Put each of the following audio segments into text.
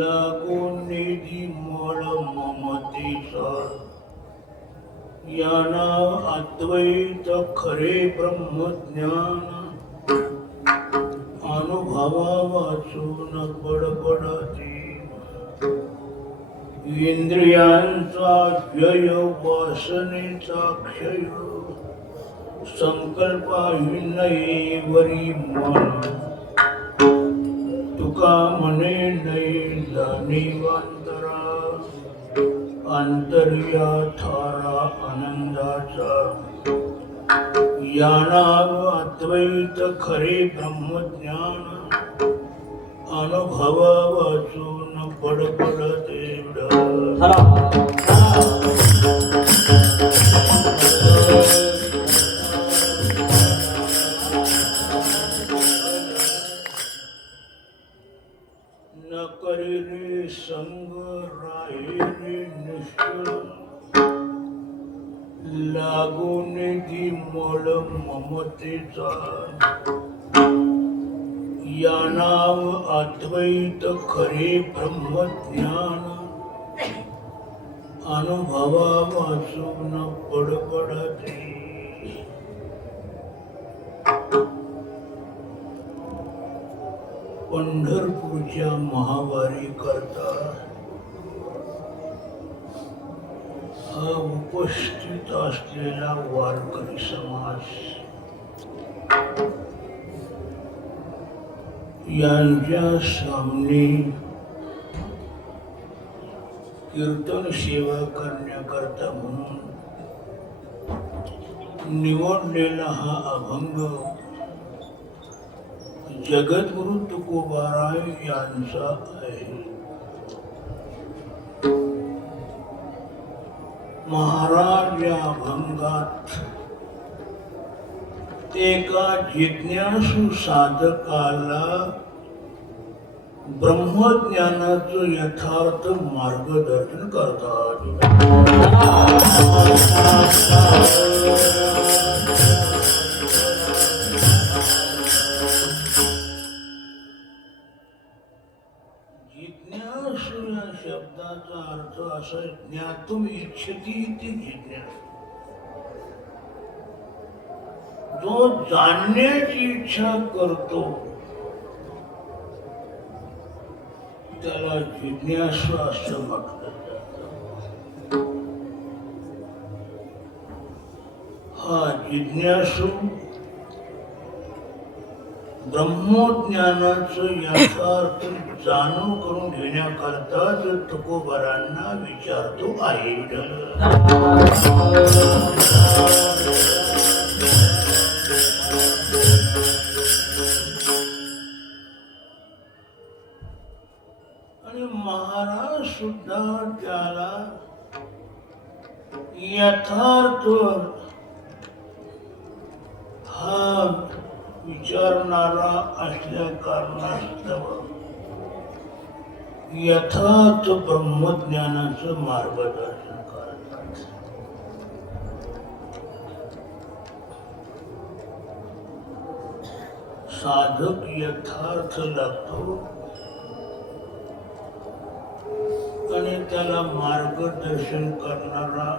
लागून निधी मळ ममतेचा याना अद्वैत खरे ब्रह्मज्ञान अनुभवा वाचून बडबडते इंद्रियांचा व्यय वासनेचा क्षय संकल्पाविनयेवरी मन तुका म्हणे नाही जाणीवांतरा अंतर्या थारा आनंदाचा याना अद्वैत खरे ब्रह्मज्ञान अनुभव वाचून बडबडते न करे रे संग राहे रे निष्ठुर लागून दी मळ ममतेचा या नाव अद्वैत खरे ब्रह्मज्ञान अनुभवा वाचून बडबडते पंढरपूरच्या महावारी करता हा उपस्थित असलेला वारकरी समाज यांच्या सामने कीर्तन सेवा करण्याकरता म्हणून निवडलेला हा अभंग जगद्गुरु तुकोबाराय यांचा आहे. महाराज या अभंगात एका जिज्ञासू साधकाला ब्रह्मज्ञानाचं यथार्थ मार्गदर्शन करतात. जिज्ञासू या शब्दाचा अर्थ असा ज्ञातुम इच्छती ती जिज्ञासा, जो जाणण्याची इच्छा करतो त्याला जिज्ञासू असं म्हटलं जातं. हा जिज्ञासू ब्रह्मज्ञानाचं यथार्थ जाणून करून घेण्याकरता तुकोबारांना विचारतो आहे. आणि महाराज सुद्धा त्याला यथार्थ हा विचारणारा असल्या कारणास्तव यथार्थ ब्रह्मज्ञानाचं मार्गदर्शन करतात. साधक यथार्थ लागतो आणि त्याला मार्गदर्शन करणारा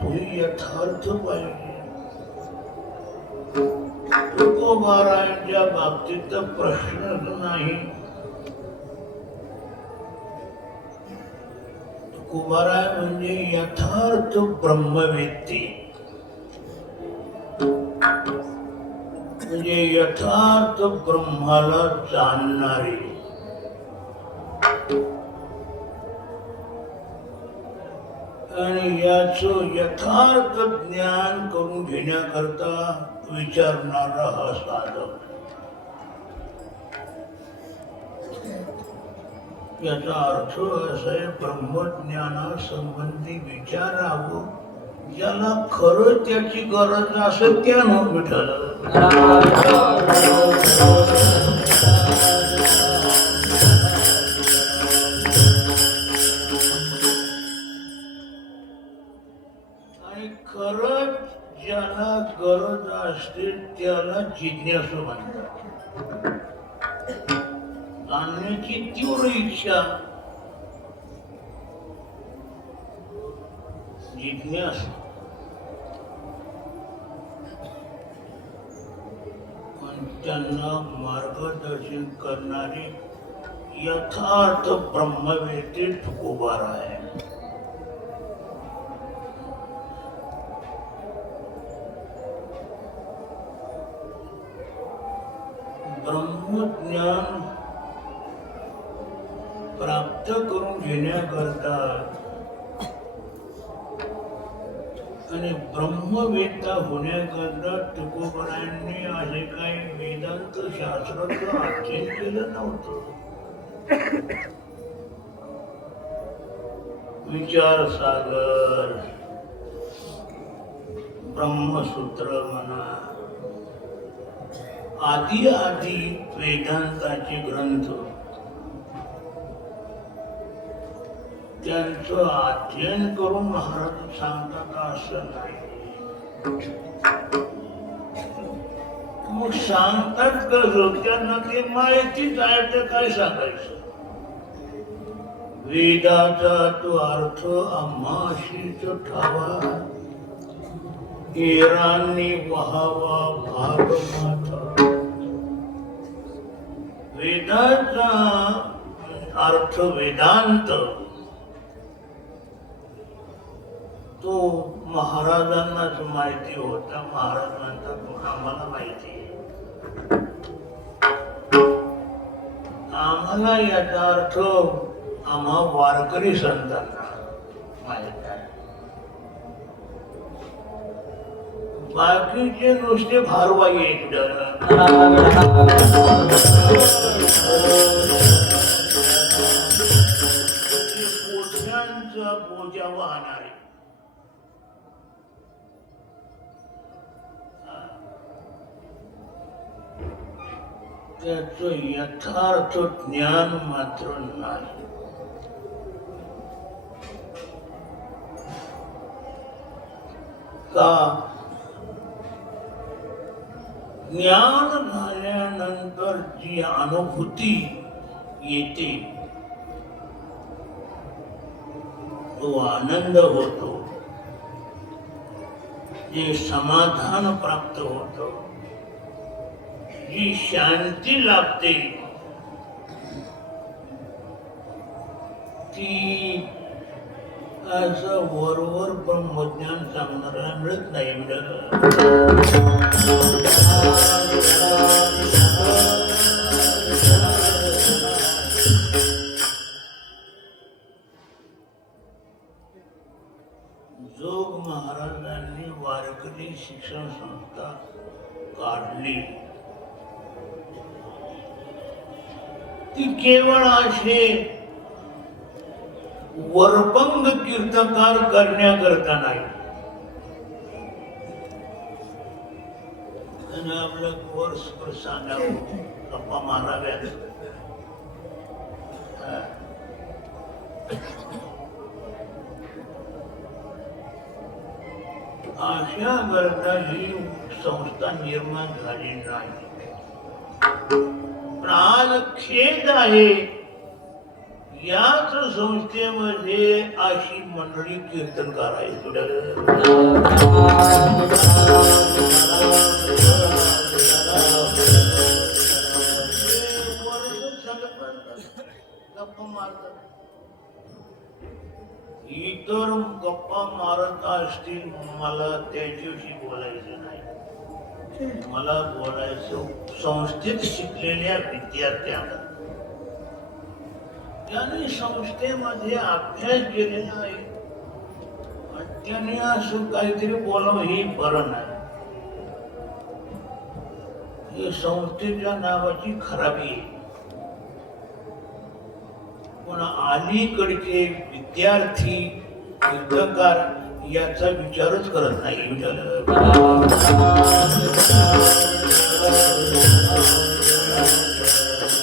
तोही यथार्थ पाहिजे. तुकोबारायांच्या बाबतीत प्रश्नच नाही. तुकोबाराय म्हणजे यथार्थ ब्रह्मवेत्ती, म्हणजे यथार्थ ब्रह्माला जाणणारे. आणि याचं यथार्थ ज्ञान करून घेण्याकरता विचारणारा हा साधक. याचा अर्थ असा आहे, ब्रह्मज्ञानासंबंधी विचारावं ज्याला खरं त्याची गरज असेल त्यानं विठ्ठल. आणि खरंच ज्याला गरज असते त्याला जिज्ञासू म्हणतात. जाणण्याची तीव्र इच्छा जिज्ञासा. पण त्यांना मार्गदर्शन करणारी यथार्थ ब्रह्मवेत्ते तुकोबार आहे. ब्रह्मज्ञान प्राप्त करून घेण्याकरता आणि ब्रह्मवेत्ता होण्याकरता तुकोबारायांनी असे काही वेदांत शास्त्राचं अध्ययन केलं नव्हतं. विचार सागर, ब्रह्मसूत्र म्हणा, आधी वेदांताचे ग्रंथ त्यांचं अध्ययन करून महाराज सांगतात असं नाही. मग सांगतात कसं? त्यांना ते माहितीच आहे, तर काय सांगायचं. वेदाचा तो अर्थ आम्हाशीच ठावा, एरांनी वहावा भागमाता. वेदाचा अर्थ वेदांत तो महाराजांनाच माहिती होता. महाराज म्हणतात आम्हाला माहिती आहे. आम्हाला याचा अर्थ आम्हा वारकरी संतांना माहित आहे. बाकीचे नुसते भारवाई एकदा पोथ्यांचा बोजा वाहणारे. त्याचं यथार्थ ज्ञान मात्र नाही. का ज्ञान झाल्यानंतर जी अनुभूती येते तो आनंद होतो, जे समाधान प्राप्त होतं, जी शांती लाभते ती असं वरवर ब्रह्मज्ञान सांगणाऱ्याला मिळत नाही. जोग महाराजांनी वारकरी शिक्षण संस्था काढली ती केवळ असे वरपंग कीर्तकार करण्याकरता नाही. आणि आपलं कोर्स सांगावं, गप्पा माराव्यात. अशा गरजा ही संस्था निर्माण झाली नाही. पण आज खेद आहे, याच संस्थेमध्ये अशी मंडळी कीर्तनकार आहेत. गप्पा मारतात. इतर गप्पा मारत असतील, मला त्याच्याशी बोलायचं नाही. मला बोलायचं संस्थेत शिकलेल्या विद्यार्थ्यांना. त्याने संस्थेमध्ये अभ्यास केलेला आहे आणि त्याने असं काहीतरी बोलावं हे बरं नाही. हे संस्थेच्या नावाची खराबी आहे. पण अलीकडचे विद्यार्थी कीर्तनकार याचा विचारच करत नाही.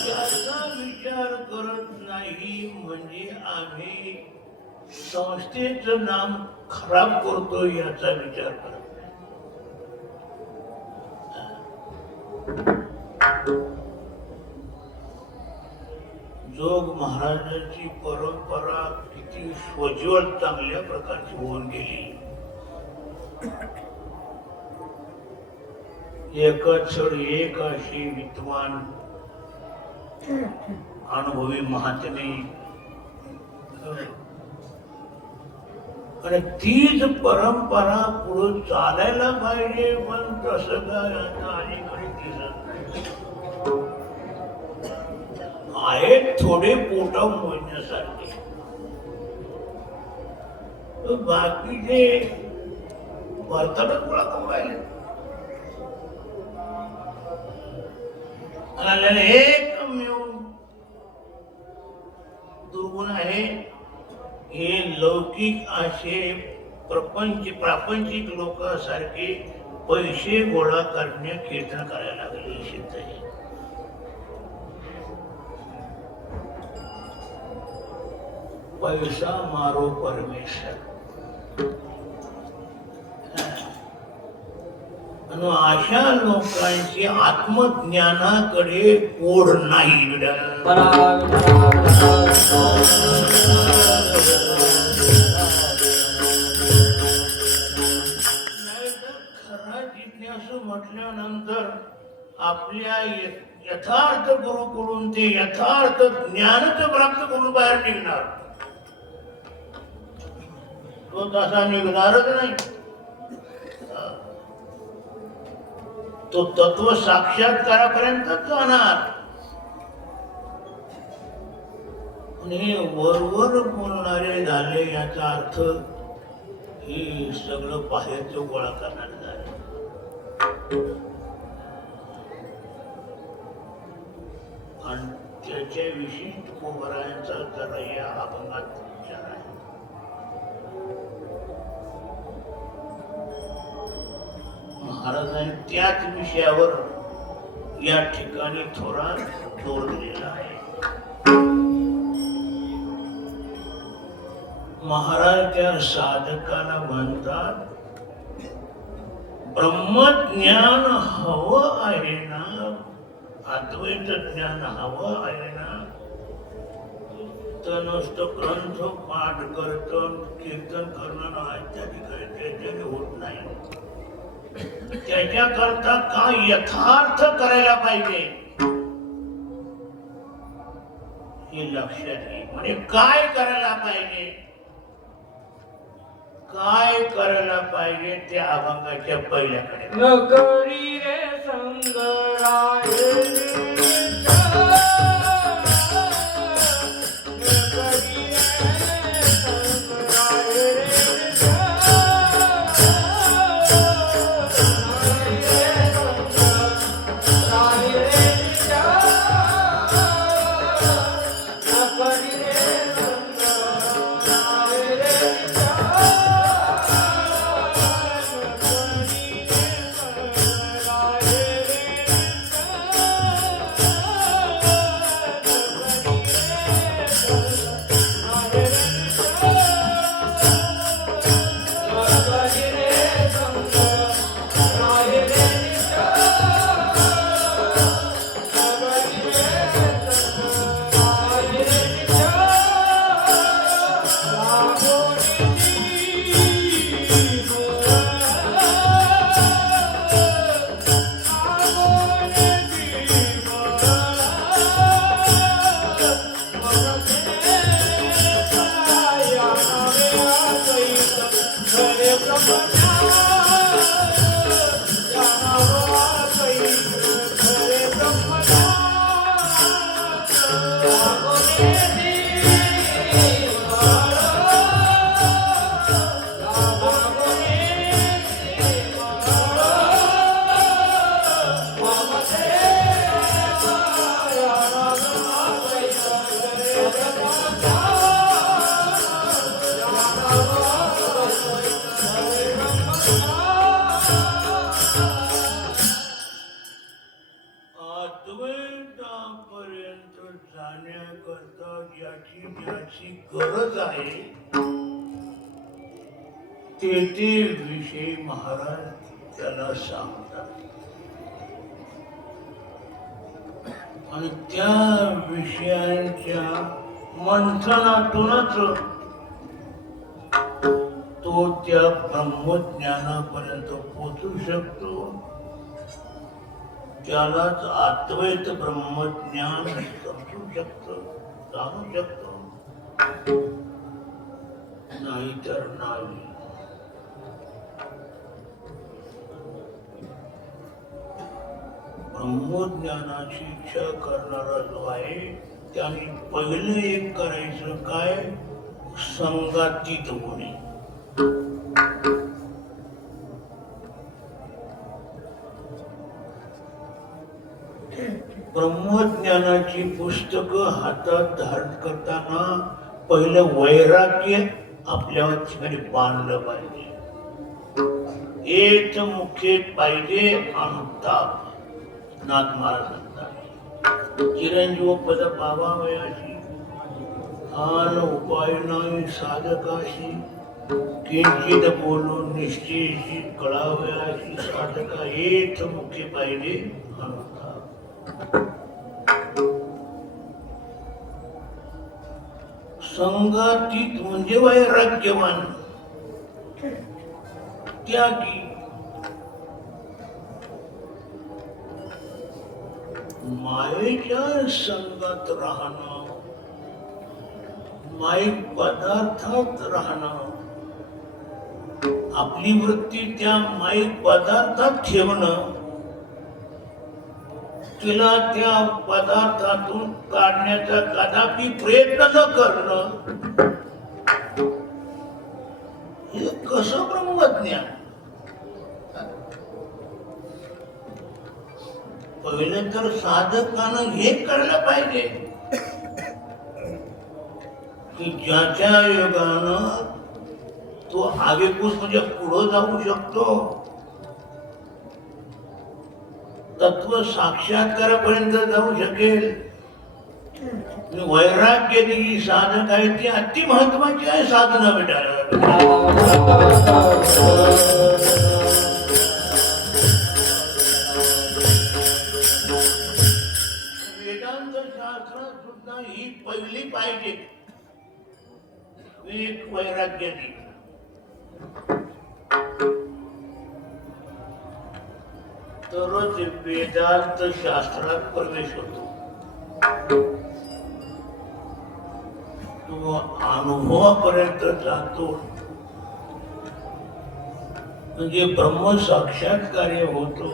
याचा विचार करत नाही म्हणजे आम्ही संस्थेचं नाम खराब करतो याचा विचार करत. जोग महाराजांची परंपरा किती स्वज्वल चांगल्या प्रकारची होऊन गेली. एकच एक अशी विद्वान अनुभवी महात्मे आणि तीच परंपरा पुढे चालायला पाहिजे. पण तसं काय आता अलीकडे दिसत नाही. आहेत थोडे पोटा मोजण्यासारखे, बाकीचे भारतातच गोळा कमायले. एकमेव दुर्गुण आहे, हे लौकिक असे प्रापंचिक लोकांसारखे पैसे गोळा करणे कीर्तन करायला लागले. सिद्ध आहे. पैसा मारो परमेश्वर. आणि अशा लोकांची आत्मज्ञानाकडे ओढ नाही. खरा जिज्ञासू म्हटल्यानंतर आपल्या यथार्थ गुरुकडून ते यथार्थ ज्ञानच प्राप्त करून बाहेर निघणार. तो तसा निघणारच नाही. तो तत्व साक्षात्कारापर्यंतच जाणार. हे वरवर बोलणारे झाले याचा अर्थ हे सगळं बाहेरचं गोळा करणार झाले. आणि त्याच्याविषयी तुकोबरायांचा जरा या अभंगात विचार आहे. महाराजांनी त्याच विषयावर या ठिकाणी थोडा जोर दिलेला आहे. महाराज त्या साधकाला म्हणतात, ब्रह्मज्ञान हवं आहे ना, अद्वैत ज्ञान हवं आहे ना, तर नुसतं ग्रंथ पाठ करतं कीर्तन करणं इत्यादी त्याच्याने होत नाही. त्याच्याकरता काय यथार्थ करायला पाहिजे हे लक्षात घे. म्हणजे काय करायला पाहिजे, काय करायला पाहिजे त्या अभंगाच्या पहिल्याकडे. नगरी रे संगराये Yeah. ज्याची ज्याची गरज आहे ते विषय महाराज त्याला सांगतात आणि त्या विषयांच्या मंथनातूनच तो त्या ब्रह्मज्ञानापर्यंत पोहोचू शकतो. त्यालाच अद्वैत ब्रह्मज्ञान समजू शकतो, जाणू शकतो, नाहीतर नाही. ब्रह्मज्ञानाची इच्छा करणारा जो आहे त्याने पहिलं एक करायचं काय, संगातीत होणे. ब्रह्मज्ञानाची पुस्तकं हातात धारण करताना पहिलं वैराग्य आपल्या ठिकाणी बांधलं पाहिजे. एक मुख्य पाहिजे अनुताप. नाथ महाराज म्हणतात चिरंजीव पद पावावयाची आन उपाय नाही साधकाशी किंचित बोलून निश्चयशी कळावयाची साधका एक मुख्य पाहिजे अनुताप. संगातीत म्हणजे वैराग्यवान, त्यागी, मायेच्या संगत राहणं, माईक पदार्थात राहणं, आपली वृत्ती त्या माईक पदार्थात ठेवणं, तिला त्या पदार्थातून काढण्याचा कदापि प्रयत्न न करणं, हे कसं ब्रह्मज्ञान. पहिले तर साधकानं हे करायला पाहिजे की ज्याच्या योगानं तो आगेकूच म्हणजे पुढं जाऊ शकतो, तत्व साक्षात्कारापर्यंत जाऊ शकेल. वैराग्य जी साधक आहे ती अति महत्वाची आहे साधना भेटायला. वेदांत शास्त्रात सुद्धा ही पहिली पाहिजे एक वैराग्याची. तरच वेदांत शास्त्रात प्रवेश होतो. तो अनुभवापर्यंत जातो म्हणजे ब्रह्म साक्षात्कार्य होतो.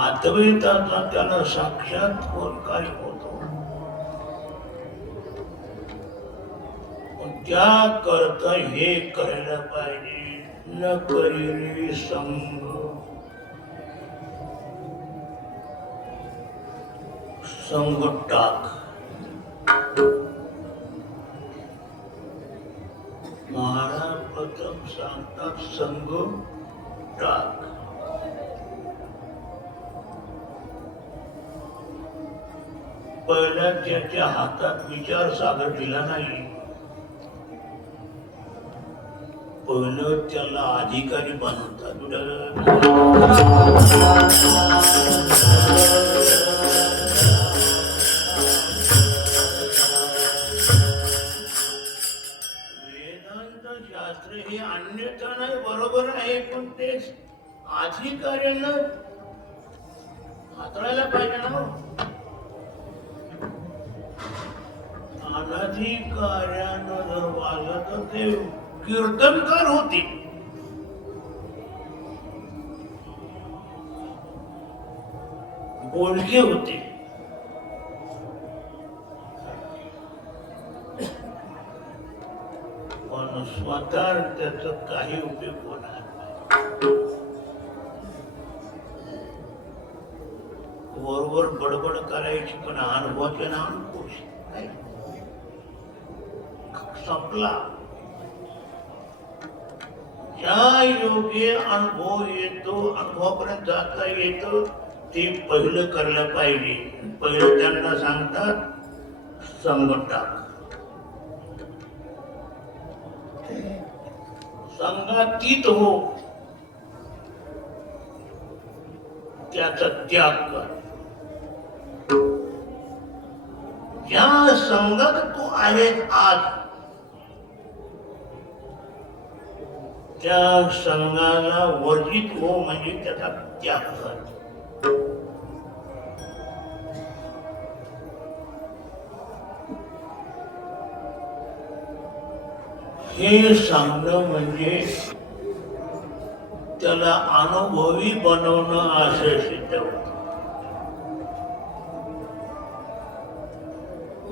अद्वैताचा त्याला साक्षात्कार होतो. त्या करता हे करायला पाहिजे, न करी संग संग टाक. महाराज प्रथम सांगतात संग टाक. पहिल्या त्याच्या हातात विचार सागर दिला नाही, पहिलं त्याला अधिकारी बनवतात. शास्त्र हे अन्यथा नाही, बरोबर आहे, पण ते अधिकाऱ्यांना हाताळायला पाहिजे ना. अनधिकाऱ्यानं जर वागलं तर ते कीर्तनकार होते. बोलके होते. पण स्वतः त्याचा काही उपयोग होणार नाही. बरोबर बडबड करायची पण अनुभवाचे नाम संपला. ज्या योगे अनुभव येतो, अनुभवापर्यंत जाता येतो, ते पहिलं करायला पाहिजे. पहिलं त्यांना सांगतात संगटाक. संगातीत हो, त्याचा त्याग कर. ज्या संगत तू आहे आज, त्या संघाला वर्जित हो म्हणजे त्याचा त्याग कर. हे सांगणं म्हणजे त्याला अनुभवी बनवणं असं सिद्ध होतं.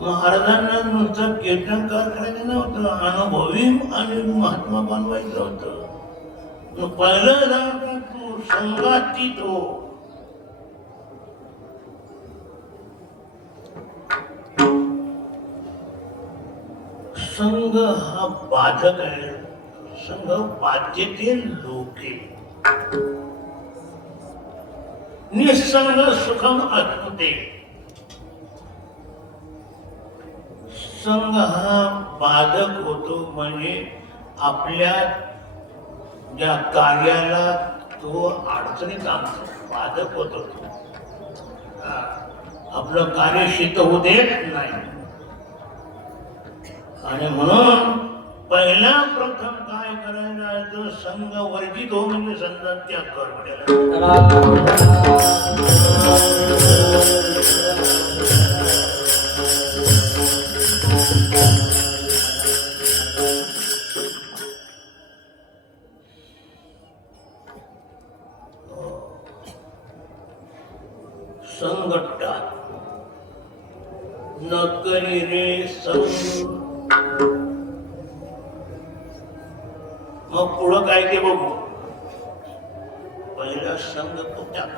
महाराजांना नुसतं कीर्तनकार करायचं नव्हतं, अनुभवी आणि महात्मा बनवायचं होतं. पहिलं झालं तू संगातीत हो. संघ हा बाधक आहे. संघ बाध्यते लोके. निसंग सुखम अद्भुते. संघ हा बाधक होतो म्हणजे आपल्या ज्या कार्याला तो अडचणीत आणतो, बाधक होतो. आपलं कार्य सिद्ध होऊ देत नाही. आणि म्हणून पहिला प्रथम काय करायचं, संघ वर्जित हो म्हणजे संघ त्याग कर. संगटात न करी रे संग. मग पुढं काय ते बघू. पहिला संघ तो त्याग.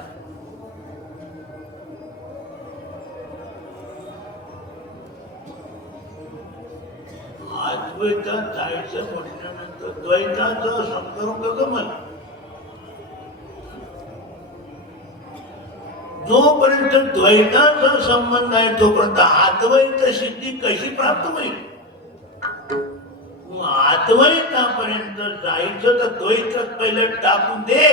अद्वैतात जायचं म्हटल्यानंतर द्वैताचं संपर्क गमल. जोपर्यंत द्वैताचा संबंध आहे तोपर्यंत अद्वैत सिद्धी कशी प्राप्त होईल. अद्वैतापर्यंत जायचं तर द्वैत पहिले टाकून दे.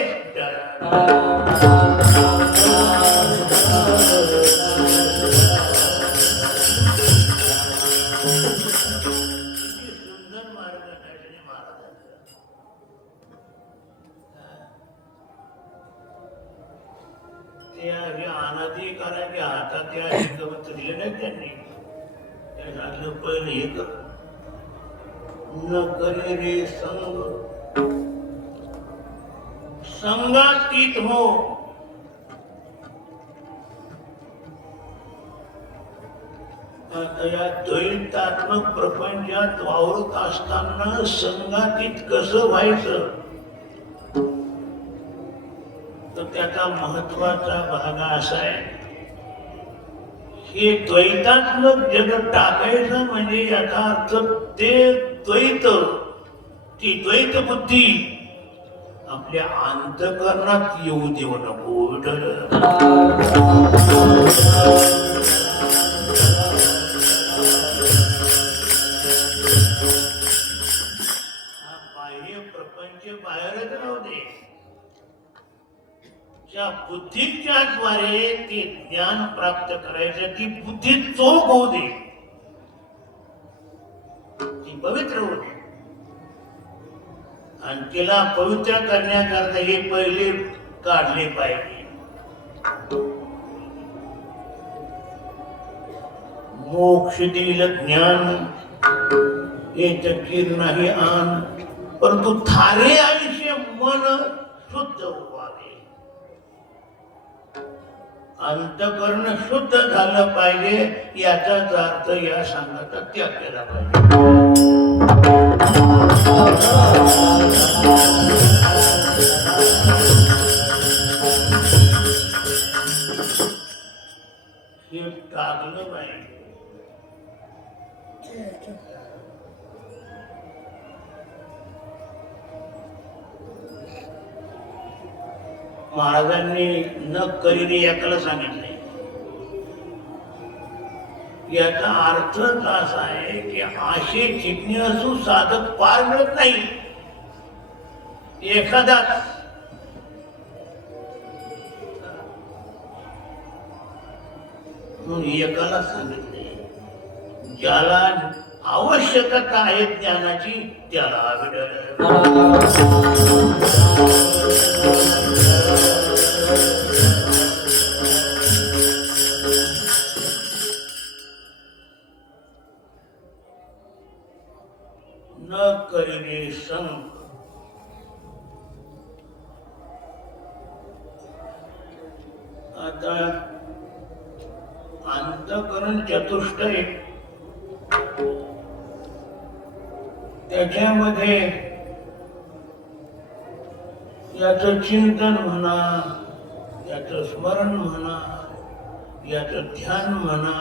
सुंदर मार्ग आहे महाराजांचा. त्या अनाधिकाराच्या हातात त्या हिंदवत दिले नाही त्यांनी. त्यांना पहिलं हे कर. न करे रे संग. संगातीत हो. या द्वैतात्मक प्रपंचात वावरत असताना संगातीत कसं व्हायचं तर त्याचा महत्वाचा भाग असा आहे. हे द्वैतात्मक जग टाकायचं म्हणजे याचा अर्थ ते द्वैत, ती द्वैत बुद्धी आपल्या अंतःकरणात येऊ देऊ नको. बाह्य प्रपंच बाहेरच राहू दे. त्या बुद्धीच्या द्वारे ते ज्ञान प्राप्त करायचं. ती बुद्धी चोख होऊ दे, ती पवित्र होऊ दे. आणि तिला पवित्र करण्याकरता हे पहिले काढले पाहिजे. मोक्ष देईल ज्ञान हे चकीर नाही आण, परंतु थारे आयुष्य मन शुद्ध व्हावे. अंतःकरण शुद्ध झालं पाहिजे याचाच अर्थ या संघाचा त्याग केला पाहिजे. हे टाकलं पाहिजे. महाराजांनी न करीने एकाला सांगितले. याचा अर्थच असा आहे की असे जिज्ञासू साधक पार मिळत नाही. एखादाच म्हणून एकाला सांगितले, ज्याला आवश्यकता आहे ज्ञानाची त्याला न करिले संग. आता अंतःकरण चतुष्टय त्याच्यामध्ये याचं चिंतन म्हणा, याचं स्मरण म्हणा, याचं ध्यान म्हणा,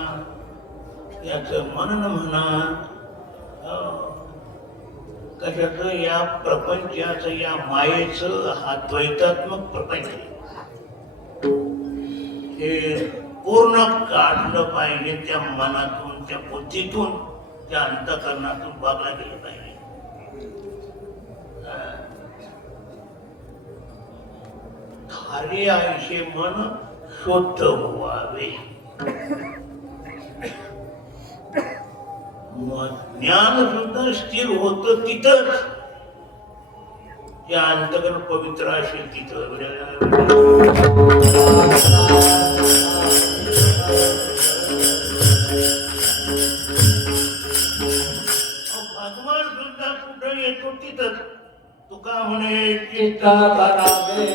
याचं मनन म्हणा, कशाचं या प्रपंचाचं या मायेचं हा द्वैतात्मक प्रपंच हे पूर्ण काढलं पाहिजे. त्या मनातून, त्या बुद्धीतून, त्या अंतःकरणातून बघला गेलं पाहिजे. खाली आयशे मन शुद्ध व्हावे. ज्ञान सुद्धा स्थिर होत तिथंच, त्या अंतःकरण पवित्र असेल तिथं. भगवान सुद्धा कुठं येतो तिथंच. तुका म्हणे चित्त करावे,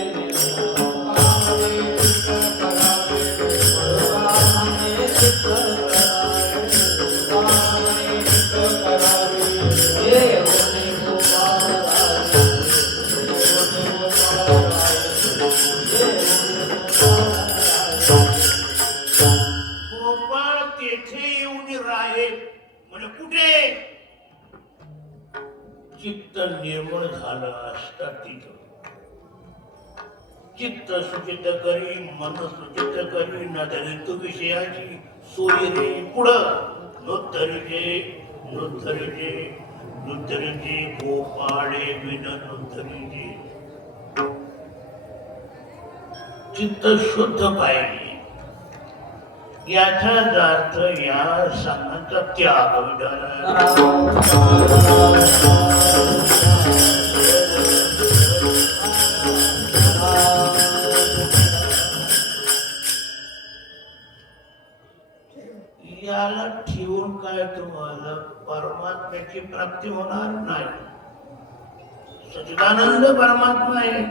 गोपाळ तेथे येऊन राहे. म्हणजे कुठे चित्त निर्मळ झालं असता तिथं. चित्त सुचित करी, मन सुचित करी, न धरी तू विषयाची सोयी रे. पुढं नुद्धरीचे गोपाळे विन नुद्धरीचे. चित्त शुद्ध पाहिजे. याचा अर्थ या सांगाचा त्याग. याला ठेवून काय तुम्हाला परमात्म्याची प्राप्ती होणार नाही. सच्चिदानंद परमात्मा आहे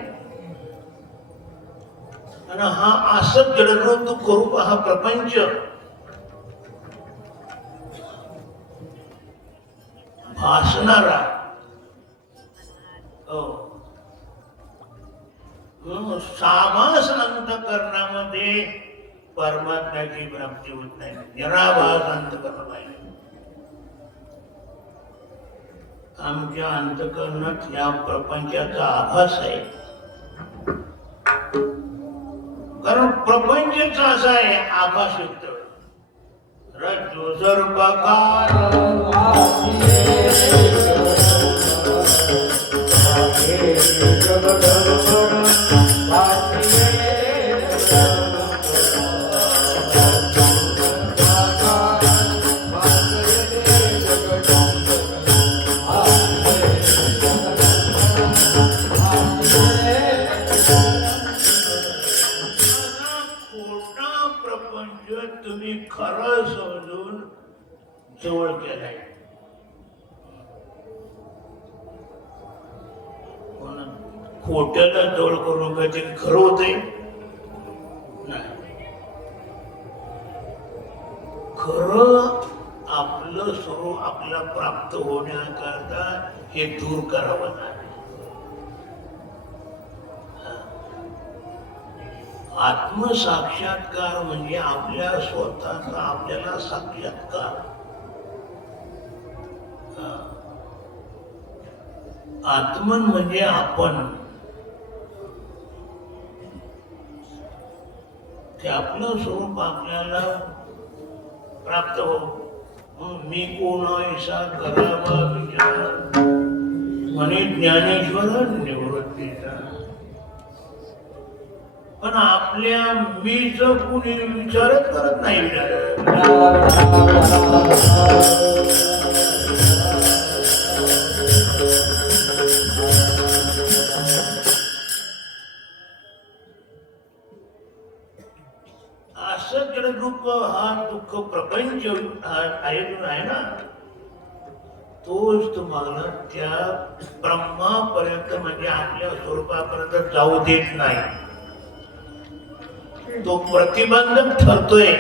आणि हा असत जडरूप करूप हा प्रपंच भासणारा. सामास अंतःकरणामध्ये परमात्म्याची प्राप्ती होत नाही. निराभास अंतःकरण पाहिजे. आमच्या अंतःकरणात या प्रपंचाचा आभास आहे. कारण प्रपंचच असा आहे आभासयुक्त. रज्जू सर्पकार तुम्ही खरं समजून जवळ केलाय. खोट्याला जवळ करून काय ते खरं होतंय नाही. खरं आपलं स्वरूप आपला प्राप्त होण्याकरता हे दूर करावं लागेल. आत्मसाक्षात्कार म्हणजे आपल्या स्वतःचा आपल्याला साक्षात्कार. आत्मन म्हणजे आपण. ते आपलं स्वरूप आपल्याला प्राप्त हो. मी कोण ऐसा करावा विचार म्हणे ज्ञानेश्वर निवृत्तीचा. पण आपल्या मीच कुणी विचारच करत नाही. असं जडरूप हा दुःख प्रपंच आहे ना, तोच तुम्हाला त्या ब्रह्मापर्यंत म्हणजे आपल्या स्वरूपापर्यंत जाऊ देत नाही. तो प्रतिबंधक ठरतोय,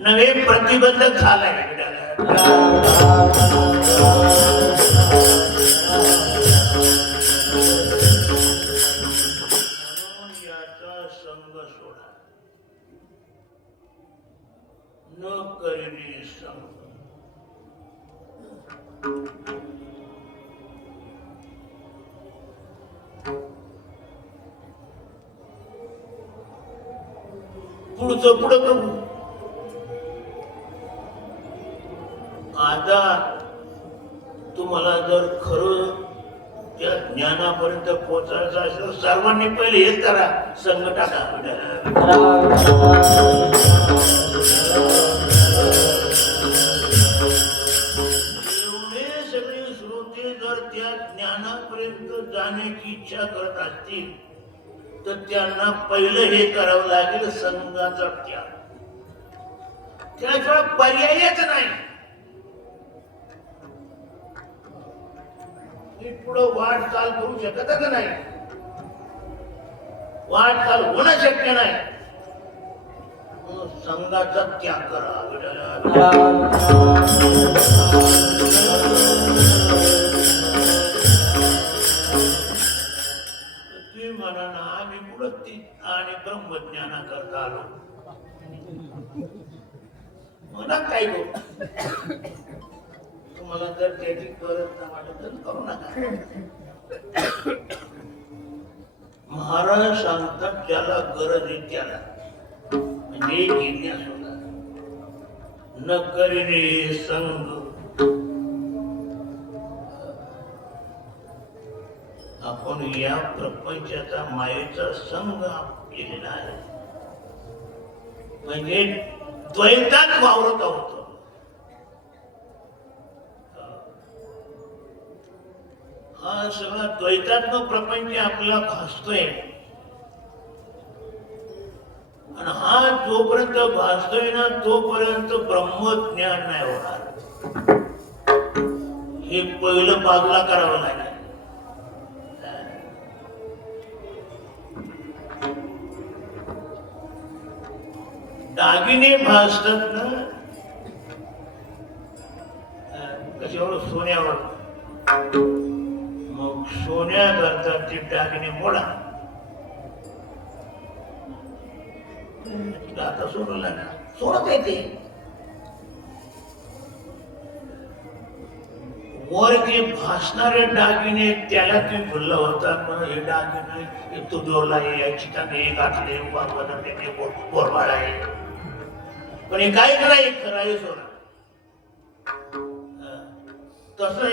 नवे प्रतिबंधक झालाय. याचा संग सोडा, न करीने संग. पुढचं पुढं बघू. आता तुम्हाला जर खरं त्या ज्ञानापर्यंत पोहोचायचं असेल, सर्वांनी पहिले हेच करा, संग टाका. एवढे सगळे श्रोते जर त्या ज्ञानापर्यंत जाण्याची इच्छा करत असतील तर त्यांना पहिलं हे करावं लागेल, संघाचा त्याग. त्याशिवाय पर्यायच नाही. पुढं वाटचाल करू शकतच नाही, वाटचाल होणं शक्य नाही. संघाचा त्याग करा. म्हणा ना, आम्ही पुढे आणि ब्रह्मज्ञाना करता आलो म्हणा. काय करू? तुम्हाला जर त्याची गरज वाटत तर करू नका. महाराज सांगतात ज्याला गरज आहे त्याला, म्हणजे जिज्ञास होता. न करीने संग. आपण या प्रपंचाचा मायेचा संग केलेला आहे, म्हणजे द्वैतात वावरत आहोत. हा सगळा द्वैतात्मक प्रपंच आपला भासतोय, आणि हा जोपर्यंत भासतोय ना तोपर्यंत ब्रह्मज्ञान नाही होणार. हे पहिलं बाजूला करावं लागेल. दागिने भासतात ना कशावर? सोन्यावर. मग सोन्या करतात ते दागिने मोडा. आता सोनं लागला, सोडत येते. वर जे भासणारे दागिने त्याला तुम्ही फुलला होता. हे दागिने तो जोरला आहे, याची हे घातले, बोरवाड आहे, पण हे काय कराय खरं आहे सोनं. तसं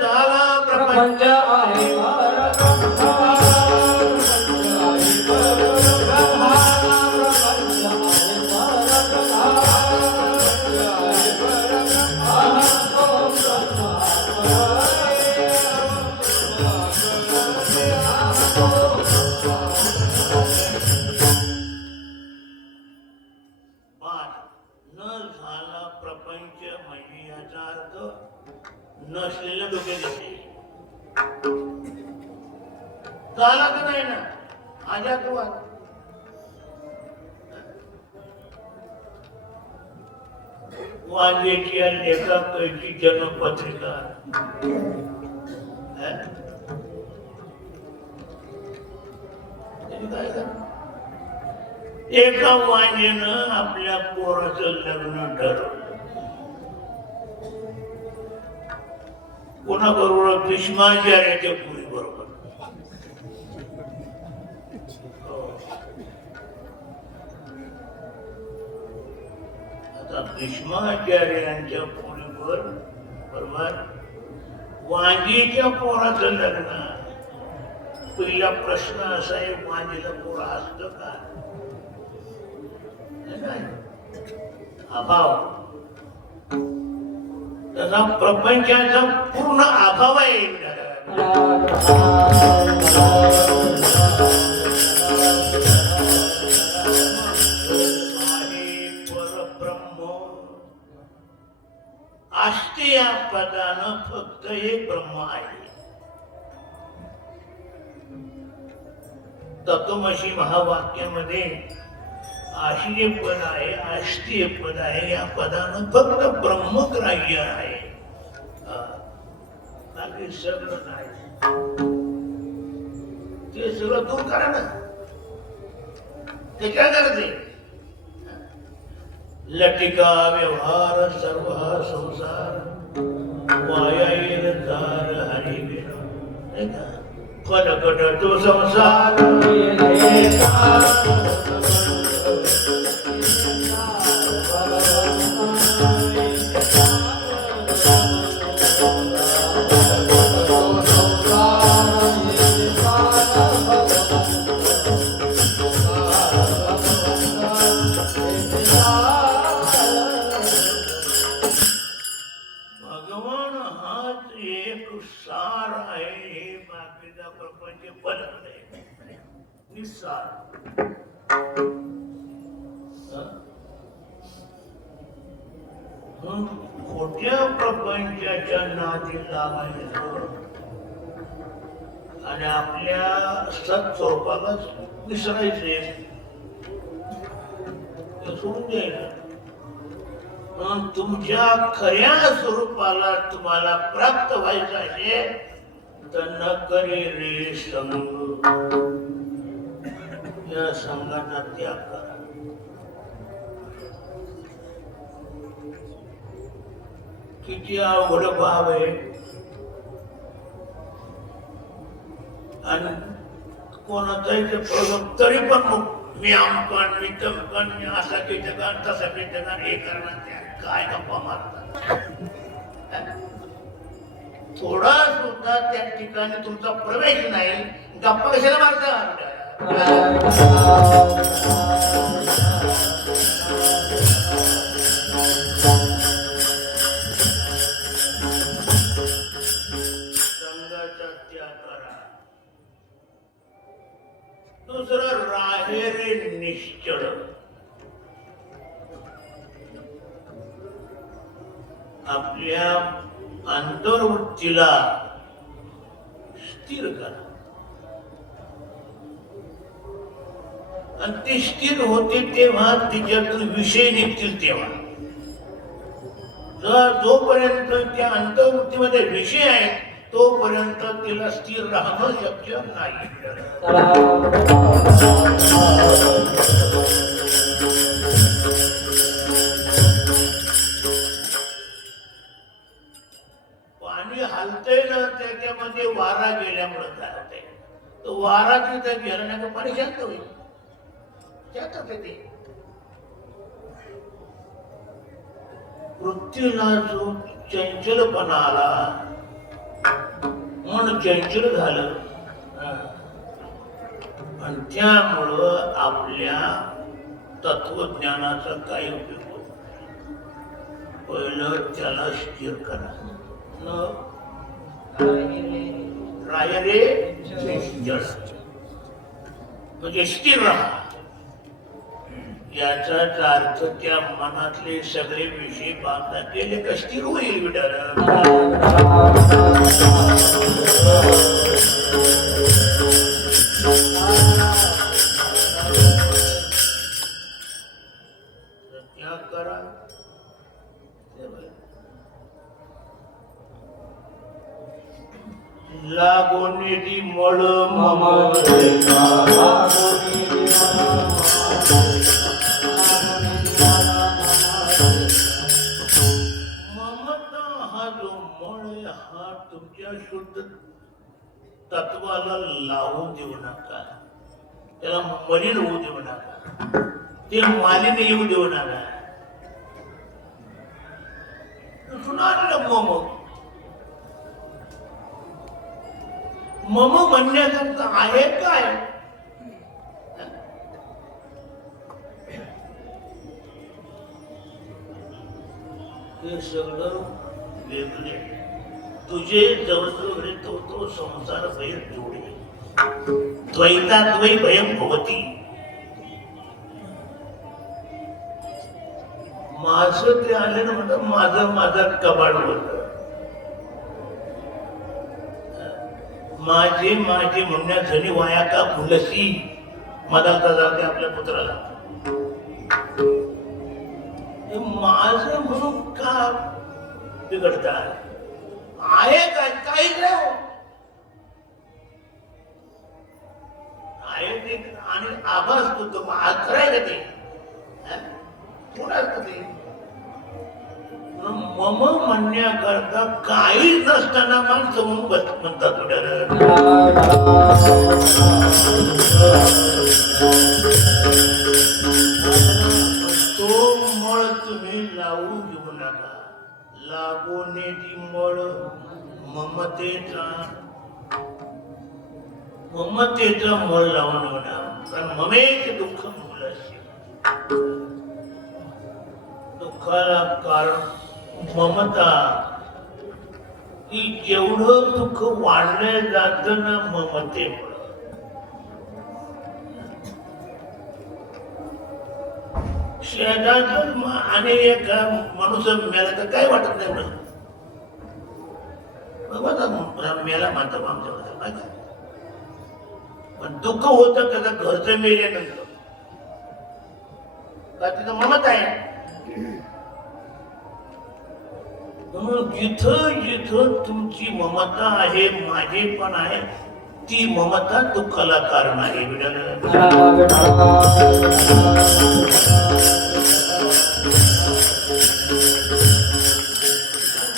झाला प्रपंच आहे. नसलेल्या डोक्यात येते. झाला का नाही ना अजातवाद. वांग्याची आणि एका कैची जन्मपत्रिका. काय का एका वांग्यानं आपल्या पोराचं लग्न ठरवलं. कोणाबरोबर? भीष्माचार्याच्या पुरी बरोबर. भीष्माचार्यांच्या पोरीवर बरोबर वांगीच्या पोराचं लग्न. पहिला प्रश्न असा आहे, वांगीला पोरा असतं का? अभाव. त्याचा प्रपंचाचा पूर्ण अभाव आहे. आस्ते या पदानं फक्त एक ब्रह्म आहे. तत्वमसी महावाक्यामध्ये आशी पद आहे, आस्ते पद आहे. या पदानं फक्त ब्रह्मग्राह्य आहे, बाकी सगळं नाही. ते सगळं दूर करा ना. ते काय करते? लटिका व्यवहार सर्व संसार वायाईल जार हरी विना फलकट तो संसार. भगवान हाच एक सार आहे. हे बाकीचा प्रपंच फलक नाही, निस्सार. खोट्या प्रपंचाच्या नादी लागायचं आणि आपल्या सत्स्वरूपालाच विसरायचे, सोडून द्यायचं. तुमच्या खऱ्या स्वरूपाला तुम्हाला प्राप्त व्हायचं असेल तर न करी रे संग. या संघाचा त्याग करा. किती अवघड भाव आहे. आणि कोणाचाही प्रयोग तरी पण मग मी आमकण मी तमकण मी असा कीटकान तसा कीटकान हे करणार. त्या काय गप्पा मारतात. थोडा सुद्धा त्या ठिकाणी तुमचा प्रवेश नाही, गप्पा कशाला मारतात? संघाचा त्याग करा. दुसरं राहेरे निश्चळ. आपल्या अंतर्वृत्तीला स्थिर करा. आणि ती स्थिर होते तेव्हा तिच्यातून विषय निघतील. तेव्हा जोपर्यंत त्या अंतर्वृत्तीमध्ये विषय आहेत तोपर्यंत तिला स्थिर राहणं शक्य नाही. पाणी हलतंय ना, त्याच्यामध्ये वारा गेल्यामुळे काय होतंय, तो वारा तिथे गेला नाही पाणी शांत होईल. शांत ते वृत्तीला जो चंचलपणा आला, मन चंचल झालं आणि त्यामुळं आपल्या तत्वज्ञानाचा काही उपयोग होत नाही. पहिलं त्याला स्थिर करा. रायरे म्हणजे स्थिर राहा. याचाच अर्थ त्या मनातले सगळे विषय बांधला गेले का स्थिर होईल. विडाला त्याग करा. लागोनी मळ मम शुद्ध तत्वाला लावू देऊ नका. त्याला मलिन होऊ देऊ नका. ते मालिन्य येऊ देऊ नका. कुठून आलेलं मम? मम म्हणण्याकरता आहे काय? हे सगळं वेगळे तुझे जवळ तो संसार भय जोडे द्वैताद्वै भयं भवती. माझं ते आले ना म्हणतात माझं कबाड होत. माझे म्हणण्या झणी वाया का फुलसी मदाता जाते आपल्या पुत्राला. माझं म्हणून का बिघडतात? आहे काय? काहीच नाही हो. आहे ते आणि आभास होतो आखराय का ते कोणाच ते मम म्हणण्याकरता काहीच नसताना माणसं म्हणून म्हणतात. तो मळ तुम्ही लावू घेऊ नका. लागोने ती मळ ममतेचा मळ लावून होणार. कारण ममेचे दुःख मुलाशी दुःखाला कारण ममता. की जेवढं दुःख वाढलं जातं ना ममतेमुळे. शेजारच आणि एक माणूस मेला तर काय वाटत नाही म्हणून मेला म्हणतो आमच्याबद्दल माहिती. पण दुःख होतं त्याचं घरचं मेल्यानंतर का तिथं ममता आहे. म्हणून जिथं जिथं तुमची ममता आहे माझे पण आहे ती ममता दुःखाला कारण आहे.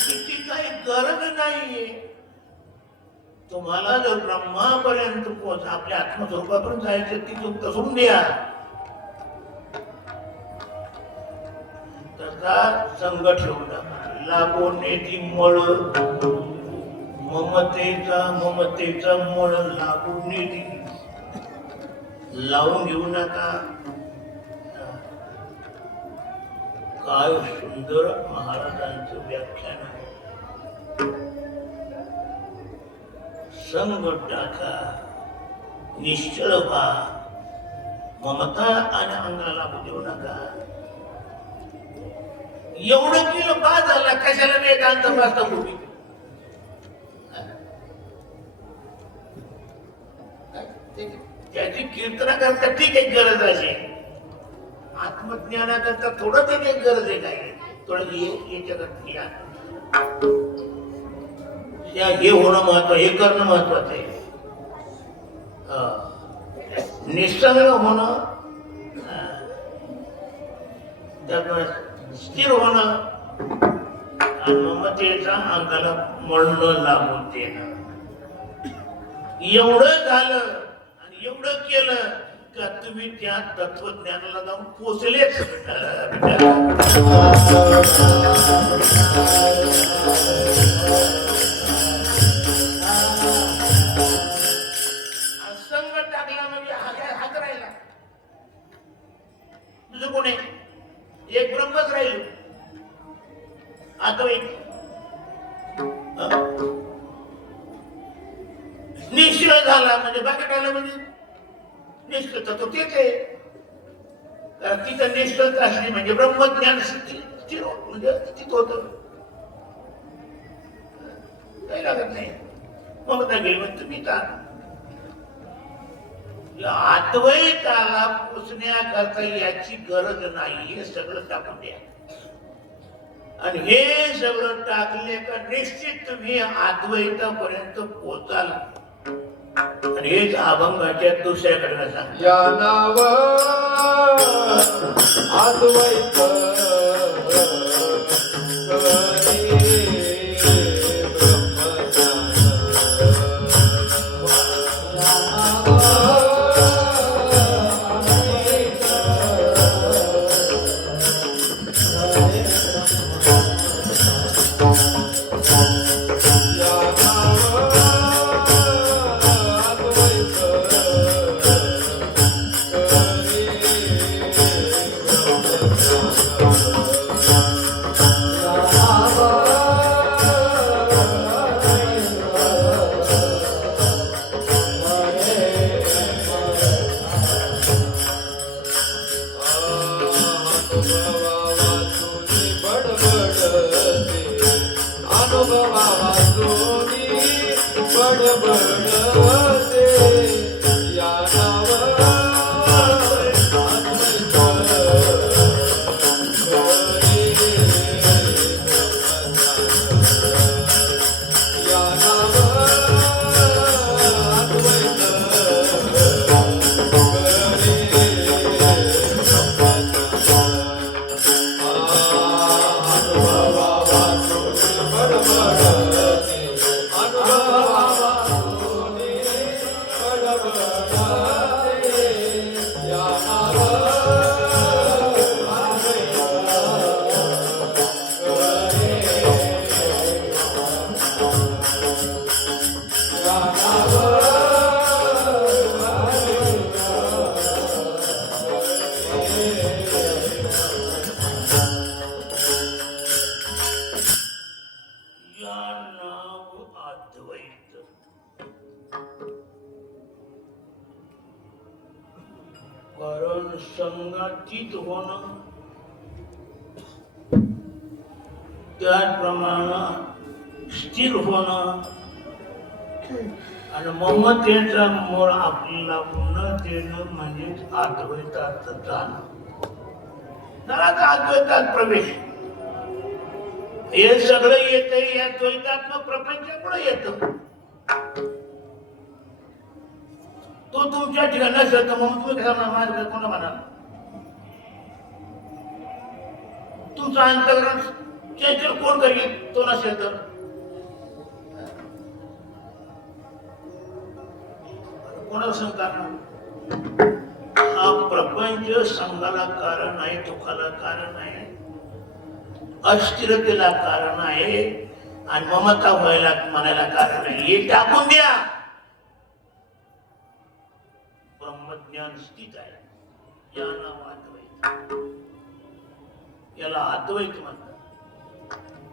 तिची काही गरज नाहीये. तुम्हाला जर ब्रह्मापर्यंत पोहोच आपल्या आत्मस्वरूपापर्यंत जायचं ती चूक सोडून द्या. त्याचा संघ ठेवला लागोने ती मळ ममतेचा मळ लागून लावून घेऊ नका. काय सुंदर महाराजांचं व्याख्यान आहे. संग टाका निश्चळ व्हा ममता आणि अंगाला लागू देऊ नका. एवढं केलं का झालं? कशाला वेदांत वास्तवभूमी? त्याची कीर्तना करता ठीक आहे गरज आहे. आत्मज्ञानाकरता थोडं तरी एक गरज आहे. काय थोडं याच्याकरता हे होणं महत्व हे करणं महत्वाचं आहे. निसर्ग होणं स्थिर होणं आणि ममतेचा अंगाला मळणं लागून देणं. एवढं झालं आणि एवढं केलं का तुम्ही त्या तत्वज्ञानाला जाऊन पोचलेच. संग टाकला म्हणजे हात राहिला. तुझं कोण आहे? एक ब्रह्मच राहील. आता निश्चय झाला म्हणजे बाकी टाळलं म्हणजे निष्ठता तो तेच आहे. कारण तिथं निष्ठता असली म्हणजे ब्रह्मज्ञान स्थिर म्हणजे स्थित होत. काही लागत नाही. ममता गेली म्हणजे तुम्ही अद्वैताला पोचण्याकरता याची गरज नाही. हे सगळं टाकून द्या. आणि हे सगळं टाकले का निश्चित तुम्ही अद्वैतापर्यंत पोचाल. आणि हेच अभंगाच्या दुसऱ्याकडे सांग या नाव अद्वैत वाचूनी बडबडते अनुभवा वाचूनी बडबडते या या नाव अद्वैत. कारण संगातीत होणं त्याप्रमाणे स्थिर होणं आणि ममतेचा मूळ आपल्याला न देणं म्हणजेच अद्वैतात जाणं. जरा अद्वैतात प्रवेश. हे सगळं येतं या द्वैतात्म प्रपंचामुळे येतं. तो तुमच्या ठिकाणी नसेल तर मग तुम्ही कसा माझ्या कोणा म्हणाल? तुमचं अंतकरण चैतन्य कोण करेल तो नसेल तर? कोणाला संकारणार? हा प्रपंच संघाला कारण आहे, दुःखाला कारण आहे, अस्थिरतेला कारण आहे आणि ममता व्हायला म्हणायला कारण आहे. हे टाकून द्या. ब्रह्मज्ञान स्थित आहे. या नाव अद्वैत. याला अद्वैत म्हणतात.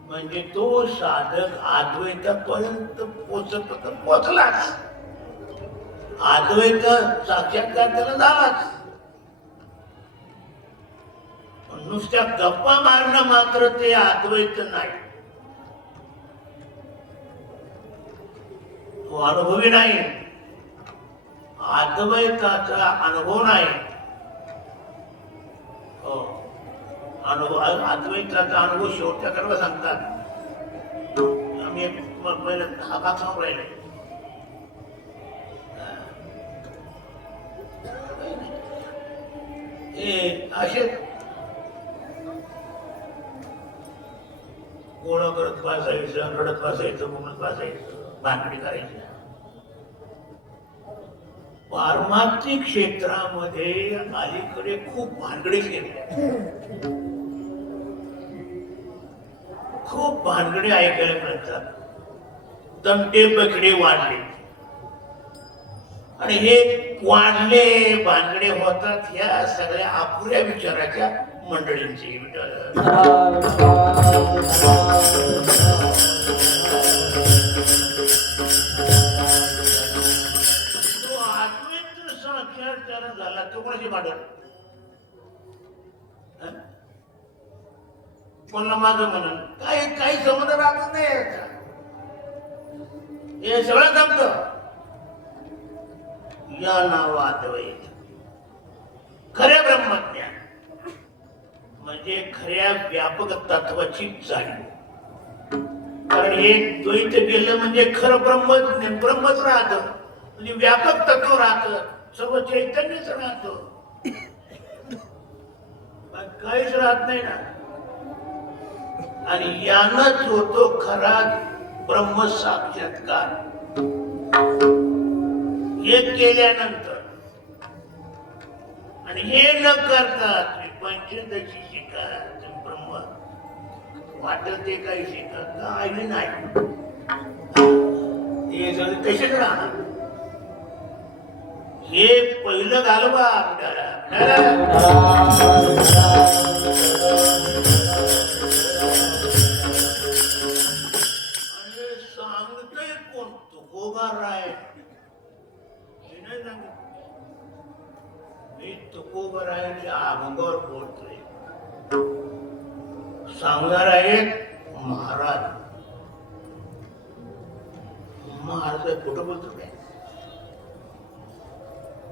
म्हणजे तो साधक अद्वैतापर्यंत पोचलाच. अद्वैत साक्षात्कार त्याला झालाच. नुसत्या गप्पा मारणं मात्र ते अद्वैत नाही. तो अनुभवी नाही. अद्वैताचा अनुभव नाही. हो, अनुभव अद्वैताचा अनुभव शेवटच्या कडवा सांगतात. आम्ही पहिले हा भाग सांगून राहिले. असे गोळा करत बसायचं, रडत बसायचं, म्हणत बसायचं, भानगडी करायची. पारमार्थिक क्षेत्रामध्ये अलीकडे खूप भानगडी केल्या. खूप भानगडी ऐकायला मिळतात. तंटे बकडे वाढले आणि हे वाढले भानगडे होतात ह्या सगळ्या अपुऱ्या विचाराच्या मंडळींची. झाला तो कोणाची मांडल? कोणाला माझं म्हणून काही संबंध राहत नाही. हे सगळं जमत. या नाव अद्वैत. खरे ब्रह्मज्ञान म्हणजे खऱ्या व्यापक तत्वाची जाणीव. कारण हे द्वैत गेलं म्हणजे खरं ब्रह्मच राहत. म्हणजे व्यापक तत्व राहत, सर्व चैतन्यच राहत, काहीच राहत नाही ना. आणि यानच होतो खरा ब्रह्म साक्षात्कार. हे केल्यानंतर आणि हे न करता पंचदशी शिका, ब्रह्म वाटत ते काही शिका काही नाही. हे सगळे कसेच राहणार. हे पहिलं घालवा आपल्याला. सांगतोय कोण? तुकोबा राय. मी तुकोबा रायच्या अभंगावर बोलतोय. सांगणार आहेत महाराज. महाराज कुठं बोलतो काय?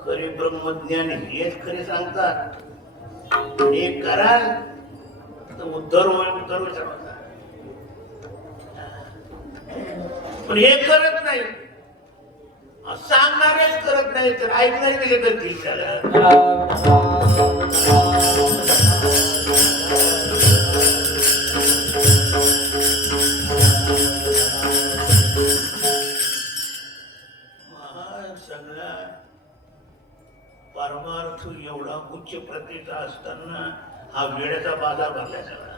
खरे ब्रह्मज्ञानी हेच खरे सांगतात. हे कराल तर उद्धर होईल सांगतात, पण हे करत नाही. सांगणारेच करत नाही तर ऐकणारे गेले करतील त्याला. सगळा परमार्थ एवढा उच्च प्रतीचा असताना हा वेळेचा बाजार भरलाय सगळा.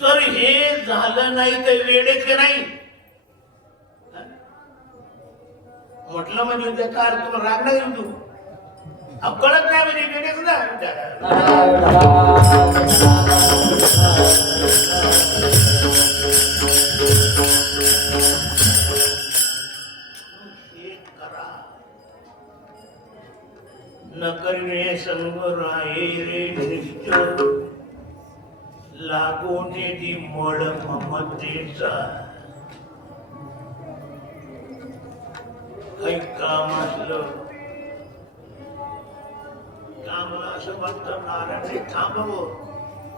जर हे झालं नाही तर वेळेच नाही म्हटलं म्हणजे त्याचा अर्थ तुला राग नाही येऊ. कळत नाही म्हणजे वेळेच ना. न करणे संग राहे रे निश्चय लागोने दी मळ ममतेचा. काही काम असलं कामाला असं वाटतं नारायण थांबवं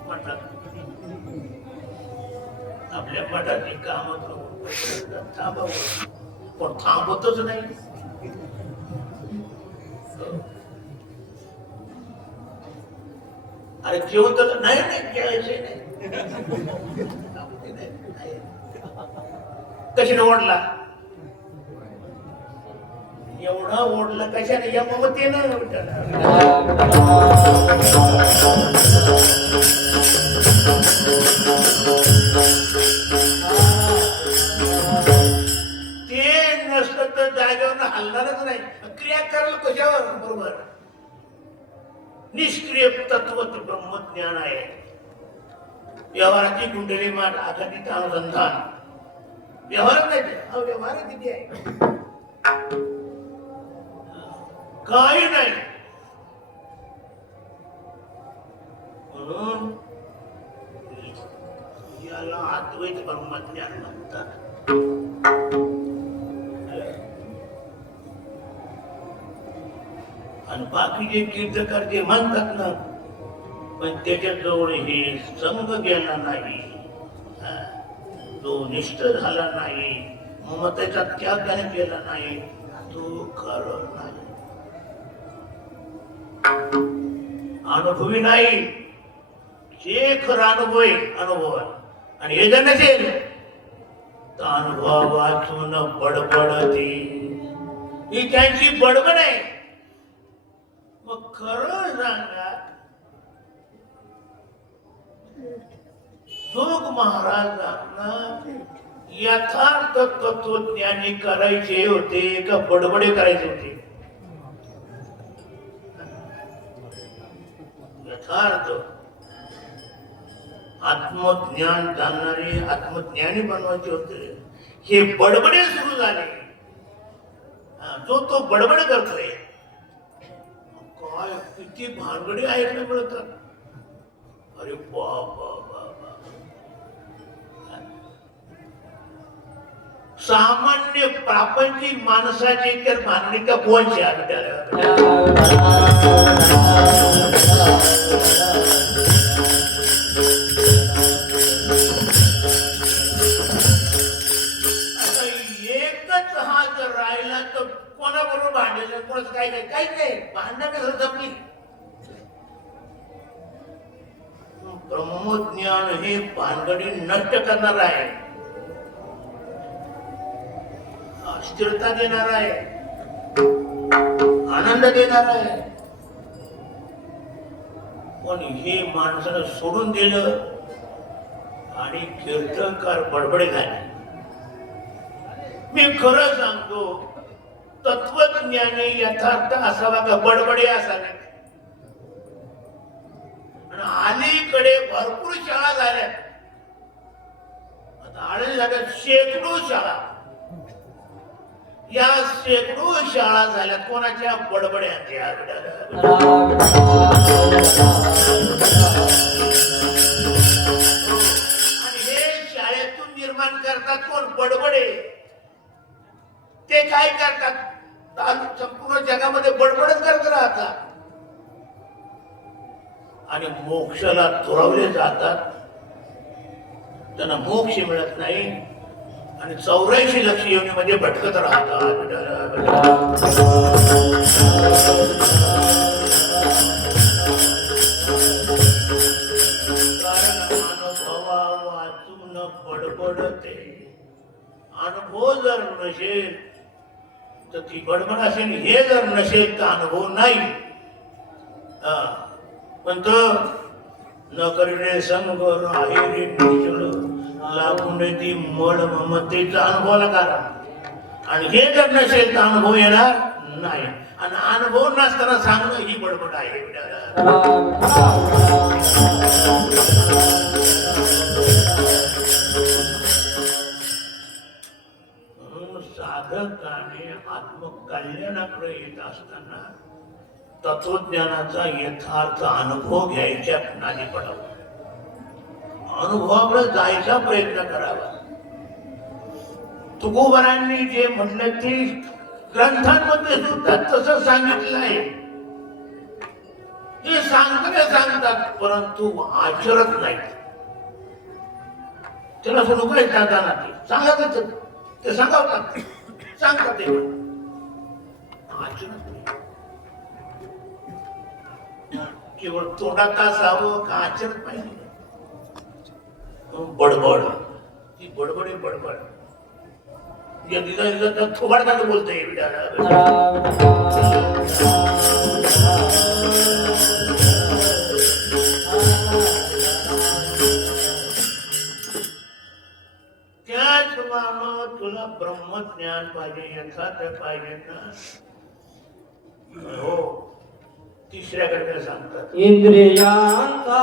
म्हणतात. आपल्या मठाची काम थांबवं पण थांबतच नाही. अरे जेवण तर नाही जेवायचे नाही. कशाने ओढला एवढा ओढला कशाने? या ममतेनं. ते नसलं तर जागेवर हलणारच नाही. क्रिया करायला कशावर? बरोबर निष्क्रिय तत्व ब्रह्मज्ञान आहे. व्यवहाराची कुंडली मान आखातीचं अनुसंधान व्यवहारात नाही. व्यवहार किती आहे? काही नाही. म्हणून याला अद्वैत ब्रह्मज्ञान म्हणतात. आणि बाकीचे तीर्थकार जे म्हणतात ना, पण त्याच्याजवळ हे संग गेला नाही, तो निष्ठ झाला नाही, ममतेचा त्याग त्याने केला नाही, तो खरं नाही, अनुभवी नाही. जे खरं अनुभव आहे अनुभव. आणि हे जर नसेल तर अनुभव वाचून बडबडते. ही त्यांची बडबड आहे. मग खरं सांगा, जोग महाराजांना यथार्थ तत्वज्ञानी करायचे होते का बडबडे करायचे होते? यथार्थ आत्मज्ञान जाणणारे आत्मज्ञानी बनवायचे होते. हे बडबडे सुरू झाले. जो तो बडबड करतोय, काय किती भानगडी ऐकलं मिळतात. अरे बाबा, सामान्य प्रापंचिक माणसाची तर भानगडी का कोणची आपल्याला? आता एकच हा जर राहिला तर कोणाबरोबर भांडायचं? कोणाचं काही नाही, काहीच नाही. भांडण जमली. ब्रह्मज्ञान हे भानगडी नष्ट करणार आहे, स्थिरता देणार आहे, आनंद देणार आहे. पण हे माणसानं सोडून दिलं आणि कीर्तनकार बडबडे झाले. मी खरं सांगतो, तत्वज्ञानी यथार्थ असावा का बडबडे असावे? अलीकडे भरपूर शाळा झाल्या. आता आळंदी झाल्यात शेकडो शाळा. या शेकडो शाळा झाल्या कोणाच्या बडबड्यांच्या आणि हे शाळेतून निर्माण करतात कोण बडबडे ते काय करतात संपूर्ण जगामध्ये बडबडच करत राहतात आणि मोक्षाला दुरावले जातात त्यांना मोक्ष मिळत नाही आणि 84 लक्ष योनीमध्ये भटकत राहतात कारण अनुभवा वाचून बडबडते अनुभव जर नसेल तर ती बडबड असेल हे जर नसेल तर अनुभव नाही पण तो न करीने संग आहे रे लागून ती मड ममतेचा अनुभवाला कारण आणि हे जर नसेल तर अनुभव येणार नाही आणि अनुभव नसताना सांगणं ही बडबड आहे साधकाने आत्मकल्याणाकडे येत असताना तत्वज्ञानाचा यथार्थ अनुभव घ्यायच्या नादी पडावा अनुभवाकडे जायचा प्रयत्न करावा तुकोबारांनी जे म्हटलं ते ग्रंथांमध्ये सुद्धा तसं सांगितलं आहे हे सांगतात परंतु आचरत नाहीत त्याला सोडून काय जाताना ते सांगतच ते सांगतात ते आचरत नाही केवळ तोंडात असावं का आचरत पाहिजे बडबड ती बडबड आहे बडबड थोबाडतात बोलते त्याचप्रमाणे तुला ब्रह्मज्ञान पाहिजे यथार्थ पाहिजे ना हो तिसऱ्याकडे सांगतात इंद्रियांचा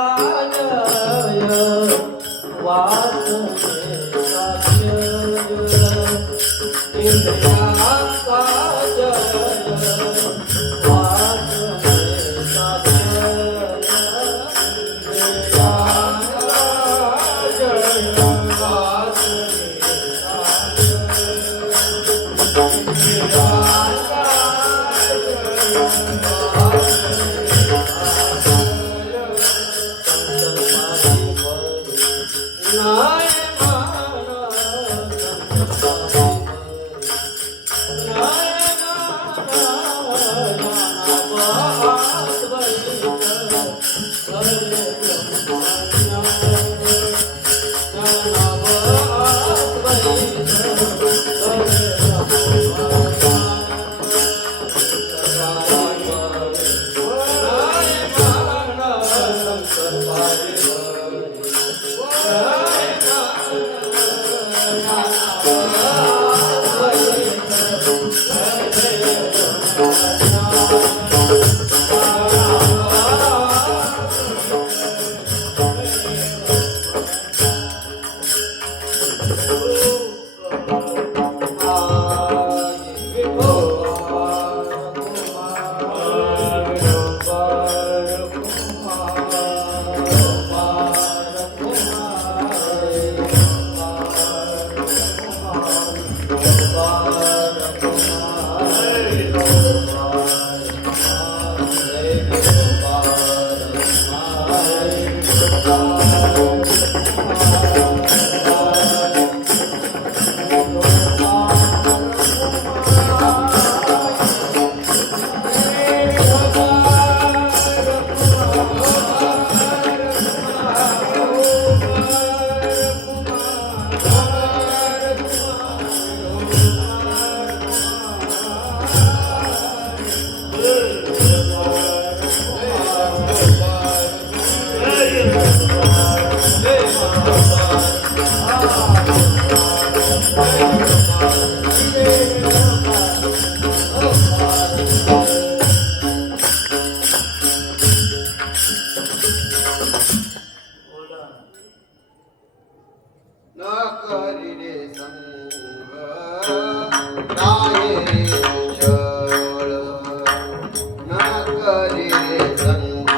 करी रे संग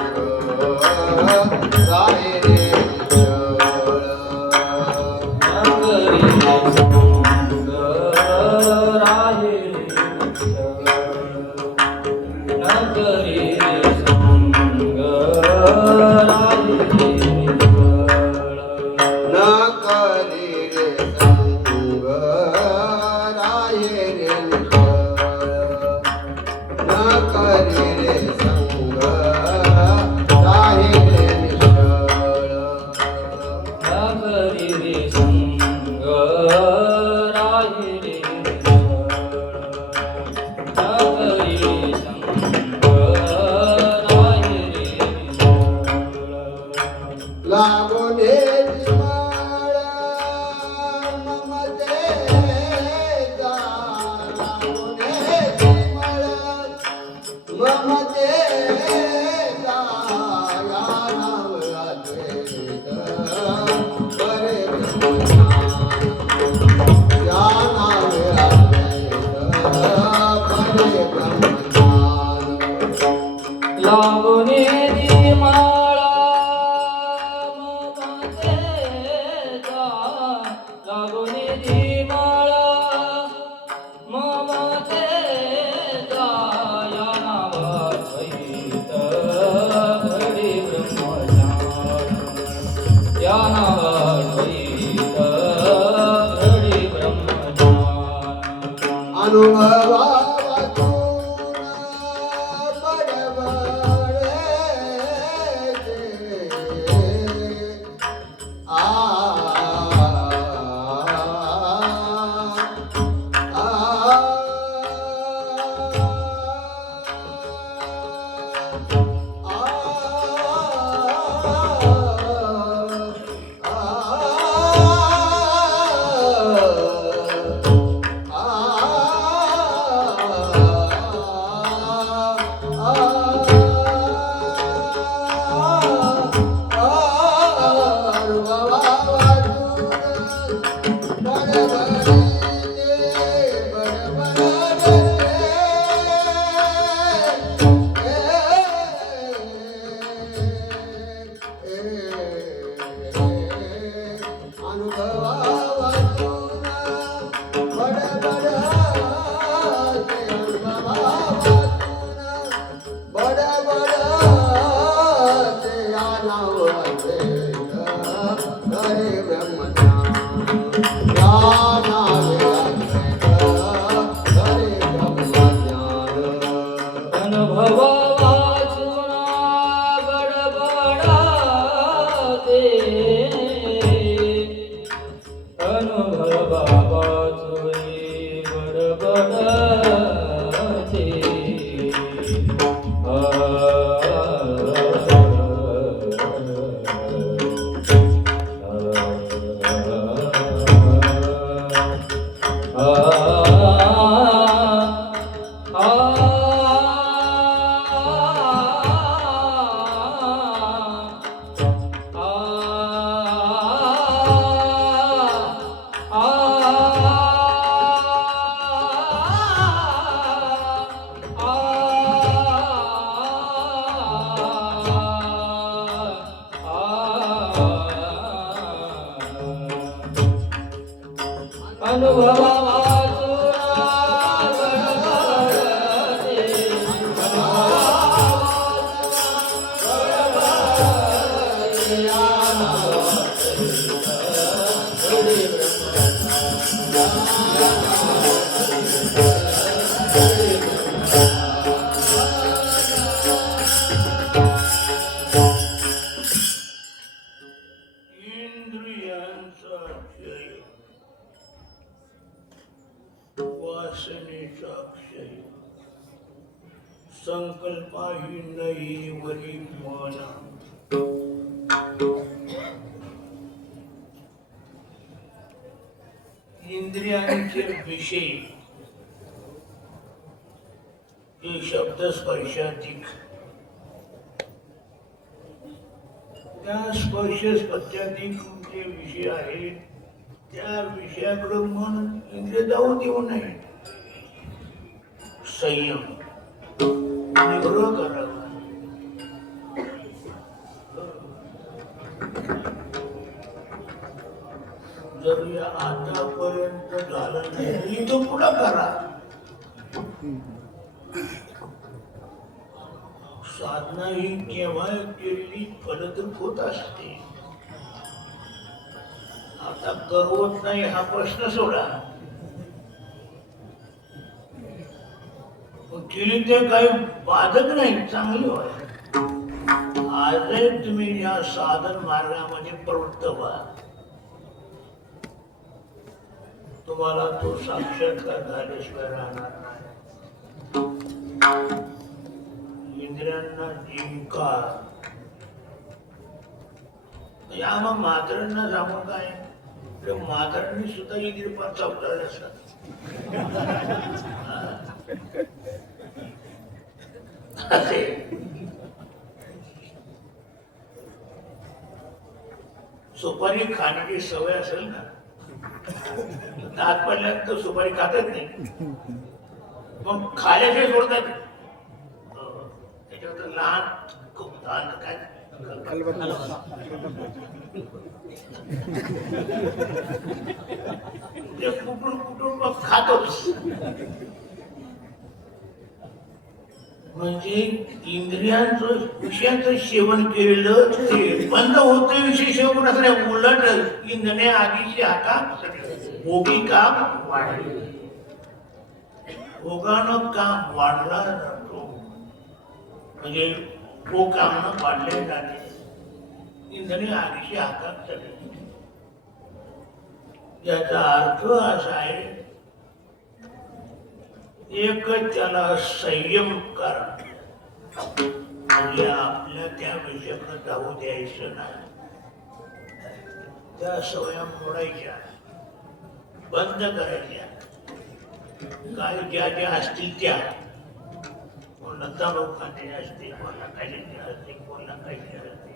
राहे रे निश्चळ. न करी रे संग राहे रे निश्चळ. न करी रे संग राहे रे निश्चळ. लागून येती माळ ममतेचा. लागून येती माळ ममतेचा. या नावाद्वैत परे ब्रह्मज्ञान. या नावाद्वैत परे ब्रह्मज्ञान. लागोने दी माळा ममतेचा. लागोने दी माळा ममतेचा. या नावाद्वैत घडे ब्रह्मज्ञान. या नावाद्वैत घडे ब्रह्मज्ञान. अनुभवा अनुभवा वाचुना बडबडाते. अनुभवा वाचुनी बडबडाते. अनुभवा वाचुना बडबडाते. इंद्रियांचा क्षय, वासनेचा क्षय, संकल्पाही नाही वरी मना. इंद्रियांचे विषय हे शब्द स्पर्शाधिक. त्या स्पर्श स्पर्शाधिक जे विषय आहेत त्या विषयाकडे मन इंद्रिय जाऊ देऊ नये. संयम निग्रह करावा. जर या आतापर्यंत झालं नाही तो पुढं करा. साधना ही केव्हा केलेली फलद्रूप होत असते. आता करवत नाही हा प्रश्न सोडा. केली ते काही बाधक नाही, चांगली होय. आजही तुम्ही या साधन मार्गामध्ये प्रवृत्त व्हा. तुम्हाला तो साक्षात्कार झाल्याशिवाय राहणार नाही. इंद्रियांना जिंका. आम्हा मात्रांना सांगून काय, मात्रांनी सुद्धा इंद्रिय पण चौटाळले असतात. सुपारी खाण्याची सवय असेल ना, दात पडल्यानंतर सुपारी खातच नाही, मग खाल्याशिवाय सोडतात. त्याच्यावर लहान खूप लहान काय कुठून कुठून मग खातोच. म्हणजे इंद्रियांचं विषयांचं सेवन केलेलं ते बंद होतं. विषय सेवन असं नाही, उलट इंधने आगीची हातात भोगी काम वाढले. भोगानं काम वाढला जातो, म्हणजे भोग कामनं वाढले जाते. इंधने आगीची हातात चढले. याचा अर्थ असा आहे, एक त्याला संयम करा, म्हणजे आपल्या त्या विषयाकडे जाऊ द्यायचं नाही. त्या सवया मोडायच्या, बंद करायच्या. काय ज्या ज्या असतील त्या, कोणाला तंबाखू खाण्याचे असते, कोणाला कशाचे असते, कोणाला कशाचे असते.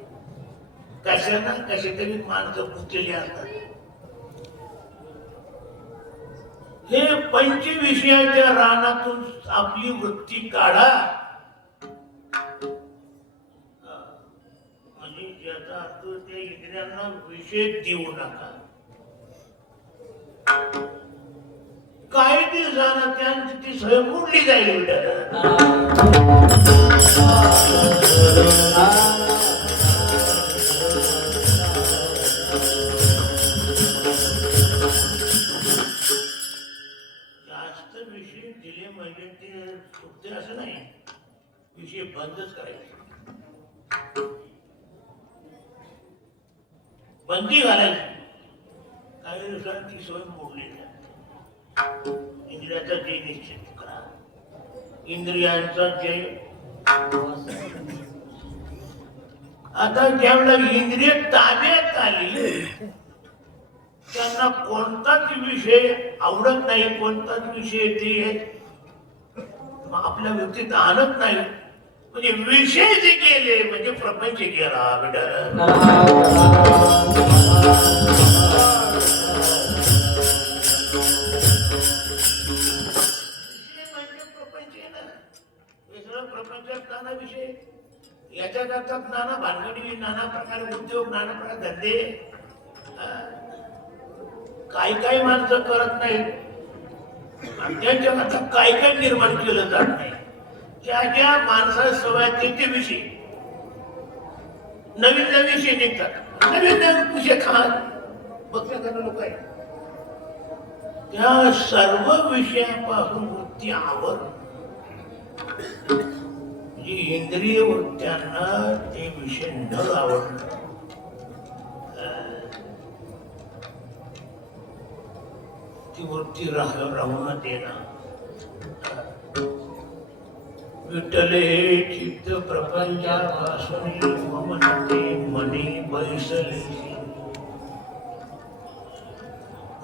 कशाला कशा तरी माणसं पुचलेली असतात. हे पंचविषयाच्या रानातून आपली वृत्ती काढा. म्हणजे ज्याचा अर्थ त्या इंद्रियांना विषय देऊ नका. काही दिवसांना त्यांची ती सवय मोडली जाईल. असं नाही, विषय बंदच करायचे, बंदी घालायची. काही दिवसांनी ती सोय मोडली जाते. इंद्रियाचा जय निश्चित करा. इंद्रियांचा जय. आता ज्यावेळेला इंद्रिय ताब्यात आली, त्यांना कोणताच विषय आवडत नाही, कोणताच विषय ते आपल्या व्यक्तीत आणत नाही. म्हणजे विषय जे गेले म्हणजे प्रपंच गेला. प्रपंचात नाना विषय, याच्या करतात नाना भानगडी, नाना प्रकारे उद्योग, नाना प्रकार धंदे. काही माणसं करत नाहीत, त्यांच्या आता काय काय निर्माण केलं जात नाही. ज्या ज्या माणसाला सवय ते विषय, नवीन नवीन विषय निघतात, नवीन नवीन विषय खात बघण्यात लोक आहे. त्या सर्व विषयापासून वृत्ती आवड, जी इंद्रिय वृत्त्यांना ते विषय न आवडणं, ती वृत्ती राहून देणं. विठ्ठले चित्त प्रपंचापासून ममते मनी बैसले.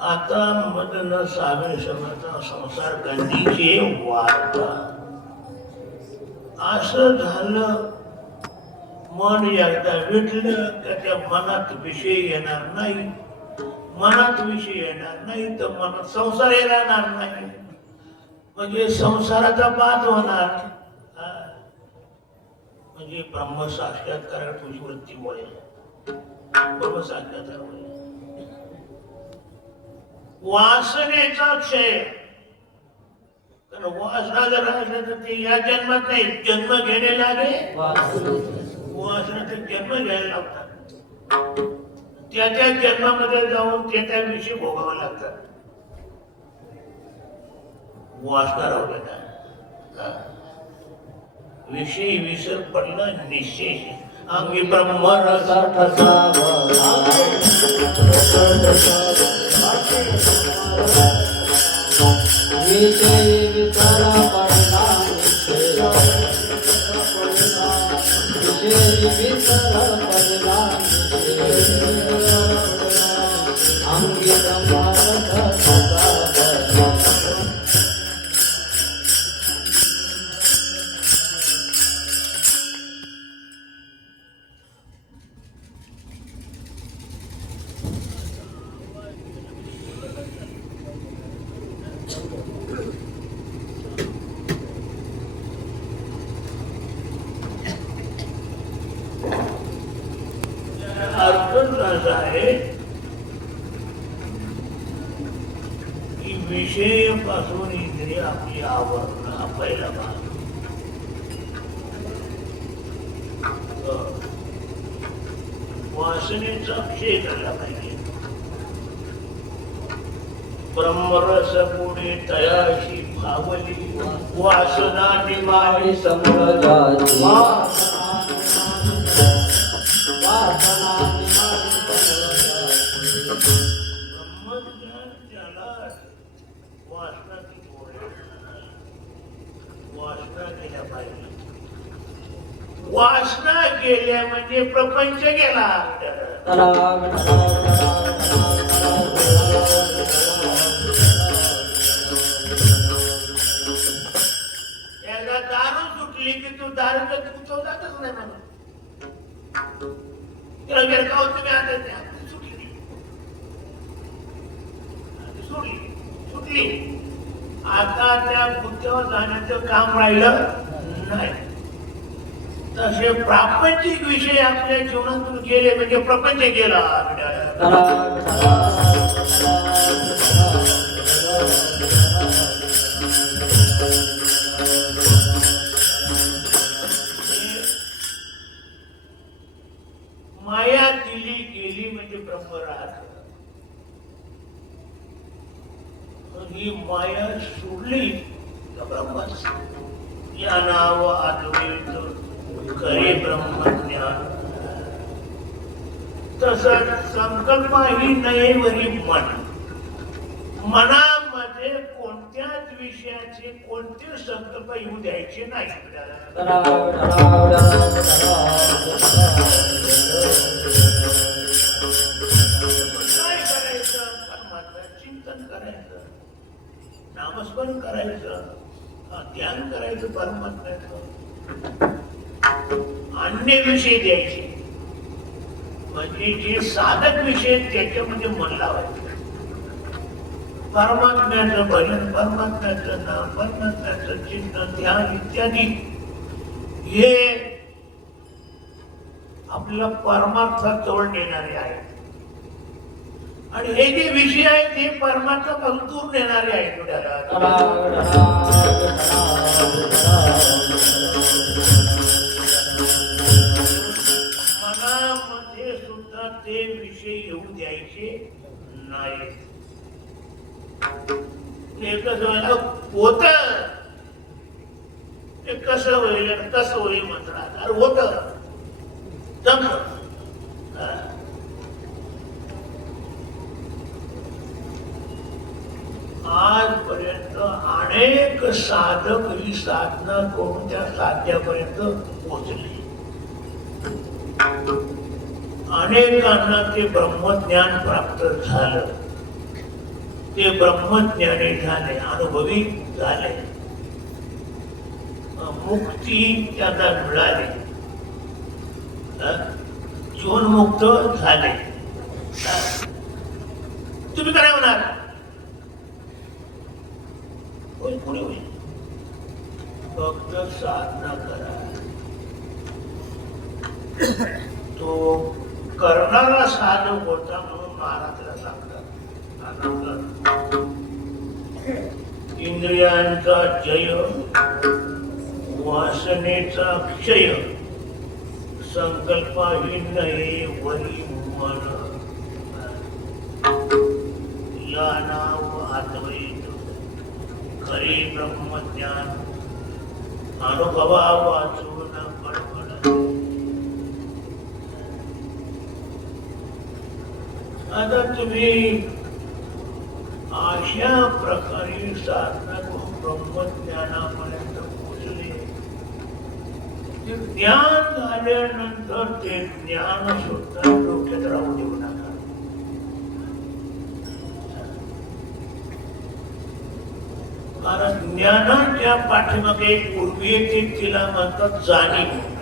आता मदन सावे समजा संसार गंदीचे वार्ता. असं झालं, मन एकदा विटलं का त्या मनात विषय येणार नाही. मनात विषय येणार नाही तर मनात संसार येणार नाही. म्हणजे संसाराचा बाध होणार. म्हणजे ब्रह्मसाक्षात्कार तुझी वृत्ती वळेल. ब्रह्मसाक्षात्कार वळेल. वासनेचा क्षय. कारण वासना जर असला तर ते या जन्मात नाही, जन्म घेणे लागे. वासना तर जन्म घ्यायला लागतात. त्याच्या जन्मामध्ये जाऊन त्या विषय भोगावा लागतात. वासना राहू देता. विषय विसर पडला निशेष. अंगी ब्रह्मरस विषय विसर पडला विषय विसर पडला अंगी ब्रह्मरस अर्थ असा आहे की विषयापासून इंद्रिय आपली आवरण हा पहिला भाग. वासनेचा क्षय झाला पाहिजे. ब्रह्मरस पुढे तयाशी भावली वासना निमाळी समजाची ब्रह्मज्ञान त्याला वासना वासना गेल्या पाहिजे. वासना गेल्या म्हणजे प्रपंच गेला. त्याला दारू सुटली की तू दारूचा तू जातच नाही म्हणून त्याला गिरकाव तुम्ही आता नाही सुटली सुटली. आता त्या मुद्द्यावर जाण्याचं काम राहिलं नाही. तसे प्रापंचिक विषय आपल्या जीवनातून गेले म्हणजे प्रपंच गेला. माया दिली गेली म्हणजे ब्रह्म राहत. ही माया सोडली का ब्रह्मच. या नाव अद्वैत खरे ब्रह्मज्ञान. तसंच संकल्प ही नयेवरी मन. मनामध्ये कोणत्याच विषयाचे कोणते संकल्प येऊ द्यायचे नाही. काय करायचं? परमात्म्याचं चिंतन करायचं, नामस्मरण करायचं, ध्यान करायचं परमात्म्याचं. अन्य विषय द्यायचे म्हणजे जे साधक विषय त्याच्यामध्ये मन लावायचं. परमात्म्याचं भजन, परमात्म्याचं नाम, परमात्म्याचं चिंतन, ध्यान इत्यादी हे आपल्या परमार्थात जवळ नेणारे आहेत. आणि हे जे विषय आहेत ते परमार्थापासून दूर नेणारे आहेत. मनामध्ये सुद्धा ते विषय येऊ द्यायचे नाही. ते कसं होत, ते कसं होईल कसं होईल म्हणतात. अरे होत जमत. आजपर्यंत अनेक साधक ही साधना करून त्या साध्यापर्यंत पोहोचले. अनेकांना ते ब्रह्मज्ञान प्राप्त झालं. ते ब्रह्मज्ञानी झाले, अनुभवी झाले, मुक्ती त्यांना मिळाली, जीवनमुक्त झाले. तुम्ही काय होणार? होईल, कोणी होईल. फक्त साधना करा. तो करणारा साधक होता म्हणून महाराजाला सांगतात आनंद. इंद्रियांचा जय, वासनेचा क्षय, संकल्पाही नये वरी मन. या नाव अद्वैत खरे ब्रह्मज्ञान अनुभवा वाचून बडबड. आता तुम्ही अशा प्रकारे साधना करून ब्रह्मज्ञानापर्यंत पोहोचले. ते ज्ञान झाल्यानंतर ते ज्ञान सुद्धा डोक्यात राहू देऊ नका. कारण ज्ञानाच्या पाठीमागे एक पूर्वी येते तिला म्हणतात जाणीव.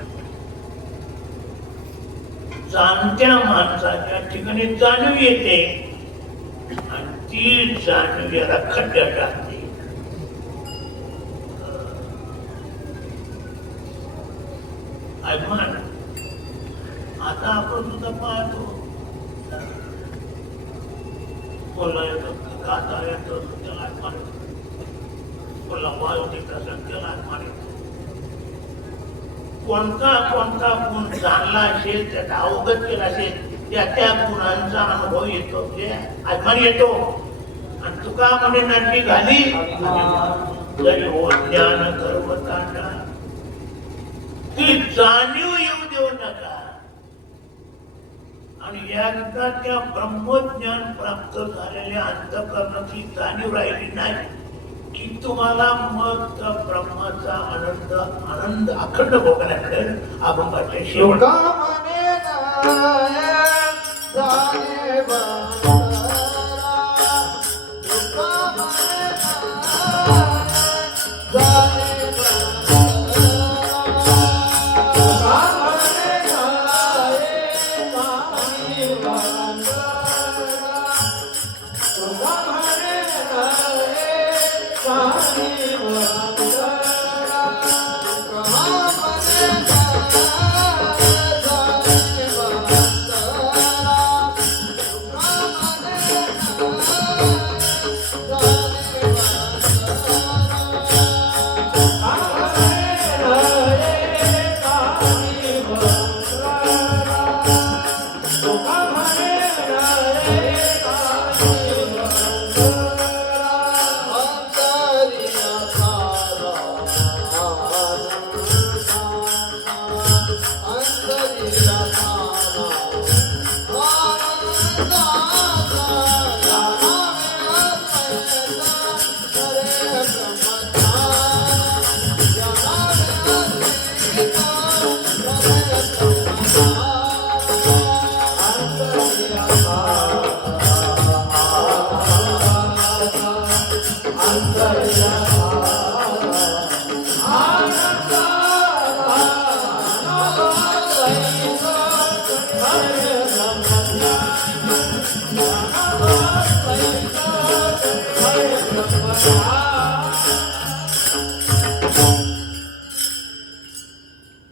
जाणत्या माणसाच्या ठिकाणी जाणीव येते आणि ती जाणीव याला खड्ड्यात टाकते. अभिमान. आता आपण सुद्धा पाहतो बोलला येतो गाता येतो त्याला अभिमान येतो. बोलला वायू देत असेल त्याला अभिमान येतो. कोणता कोणता गुण जाणला असेल त्याचा अवगत केला असेल त्या त्या गुणांचा अनुभव येतो म्हणजे अभिमान येतो. आणि तुका म्हणे नाटली घाली जरी हो ज्ञान गर्वतांडा. ती जाणीव येऊ देऊ नका. आणि एकदा त्या ब्रह्मज्ञान प्राप्त झालेल्या अंतःकरणाची जाणीव राहिली नाही की तुम्हाला मग त्या ब्रह्माचा आनंद आनंद अखंड भोगायला मिळेल. अभंगाचे शेवट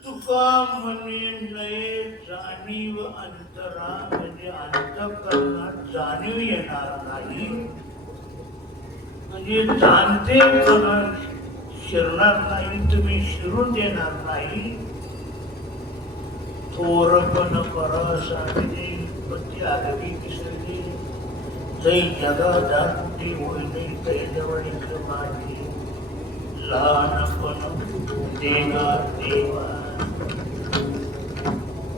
तुका म्हणे नये जाणीव अंतरा म्हणजे अंतःकरणात जाणीव येणार नाही. म्हणजे जाणते शिरणार नाही. तुम्ही शिरून देणार नाही. थोरपण परसाने पती आगवी विसरली जै जगा जाणती होईने तैजवणी माझी लहानपण देणार देवा.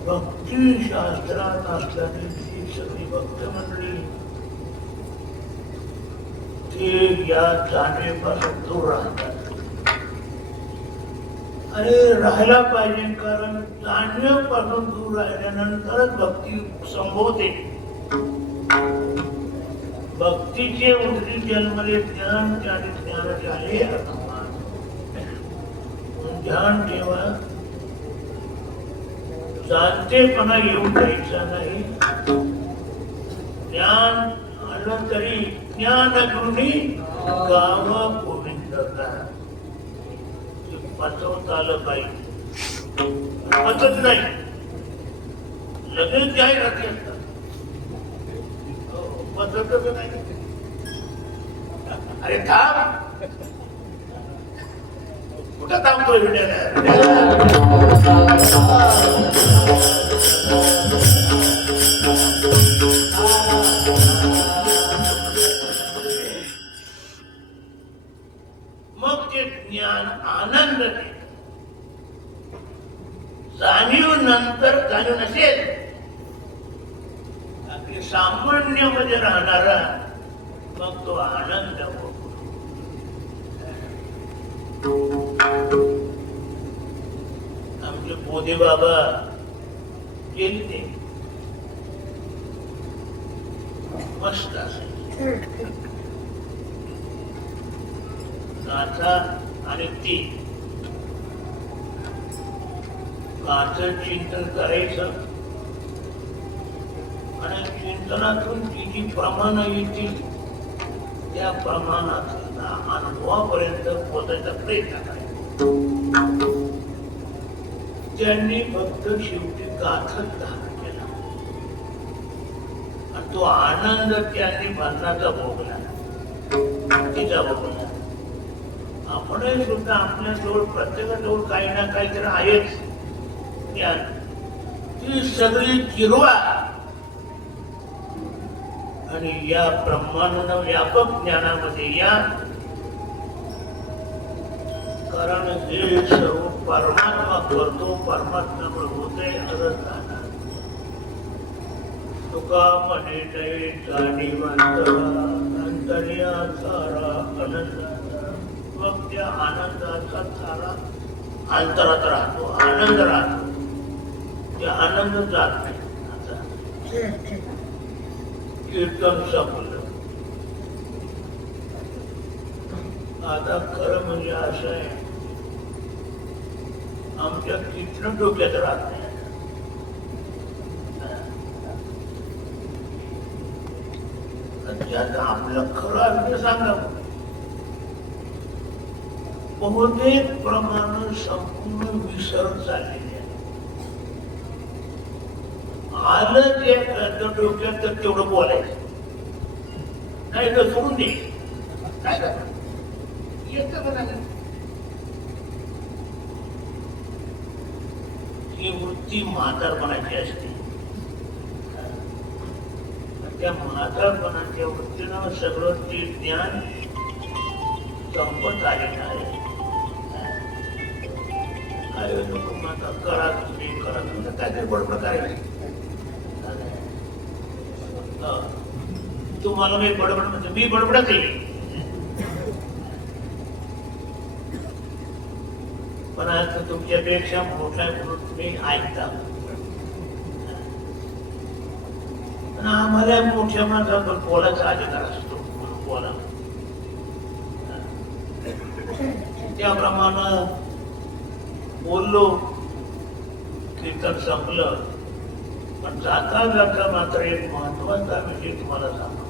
भक्ती शास्त्रात असणारी जी सगळी भक्त मंडळी ते या जाणीवेपासून दूर राहतात. आणि राहायला पाहिजे कारण जाणीवेपासून दूर राहिल्यानंतरच भक्ती संभवते. भक्तीचे उदरी जन्मले ज्ञान आणि ज्ञान झाले ध्यान ठेवा. जाणतेपणा येऊन द्यायचा नाही. ज्ञान आलं तरी ज्ञान गुणी गाव गोविंदता पचवता आलं पाहिजे. पचत नाही. लगेच जाहिराती असतात. हो, पद्धतच नाही. अरे थांब, कुठं थांबतोय मग ते ज्ञान आनंद देत. जाणीव नंतर जाणीव नसेल, अगदी सामान्य मध्ये राहणारा मग तो आनंद होतो. आमचे बोधे बाबा गेले ते मस्त असे गाथा आणि ती गाथं चिंतन करायचं आणि चिंतनातून जी जी प्रमाणं येतील त्या प्रमाणात अनुभवापर्यंत पोहोचायचा प्रयत्न करायचा. त्यांनी फक्त शेवटी गाथच धारण केला आणि तो आनंद त्यांनी मरणाचा भोगला, तिचा भोगला. आपणही सुद्धा आपल्याजवळ प्रत्येकाजवळ काही ना काहीतरी आहेच ज्ञान. ती सगळी जिरवा आणि या ब्रह्मांड व्यापक ज्ञानामध्ये या. कारण हे सर्व परमात्मा करतो, परमात्म्यामुळे होते असं जाणार. तुका म्हणे नाही जाणीवंत अंतर्याचा आनंदाचा. मग त्या आनंदाचा सारा अंतरात राहतो, आनंद राहतो. ते आनंद जात नाही. कीर्तन संपलं. आता खरं म्हणजे असं आहे, आमच्या कीर्तन डोक्यात राहत नाही. त्यात आपलं खरं अर्थ सांगा. बहुतेक प्रमाण संपूर्ण विसर चाललेले आहे. आलं जे डोक्यात तर तेवढं बोलायचं, नाही तर सोडून दे. काय करणार येतं का नाही? ही वृत्ती म्हातारपणाची असते. त्या म्हातारपणाच्या वृत्तीनं सगळं ते ज्ञान संपत आलेलं आहे. काय नको माता करा तुम्ही, करा तुम्ही, काहीतरी बडबड करायची. तुम्हाला मी बडबड म्हणजे मी बडबडत आहे, पण आज तुमच्यापेक्षा मोठा म्हणून तुम्ही ऐकता. आम्हाला मोठ्या माणसाबरोबर बोलायचा अधिकार असतो, बोला. त्याप्रमाणे बोललो, कीर्तन संपलं. पण जाता जाता मात्र एक महत्वाचा विषय तुम्हाला सांगतो.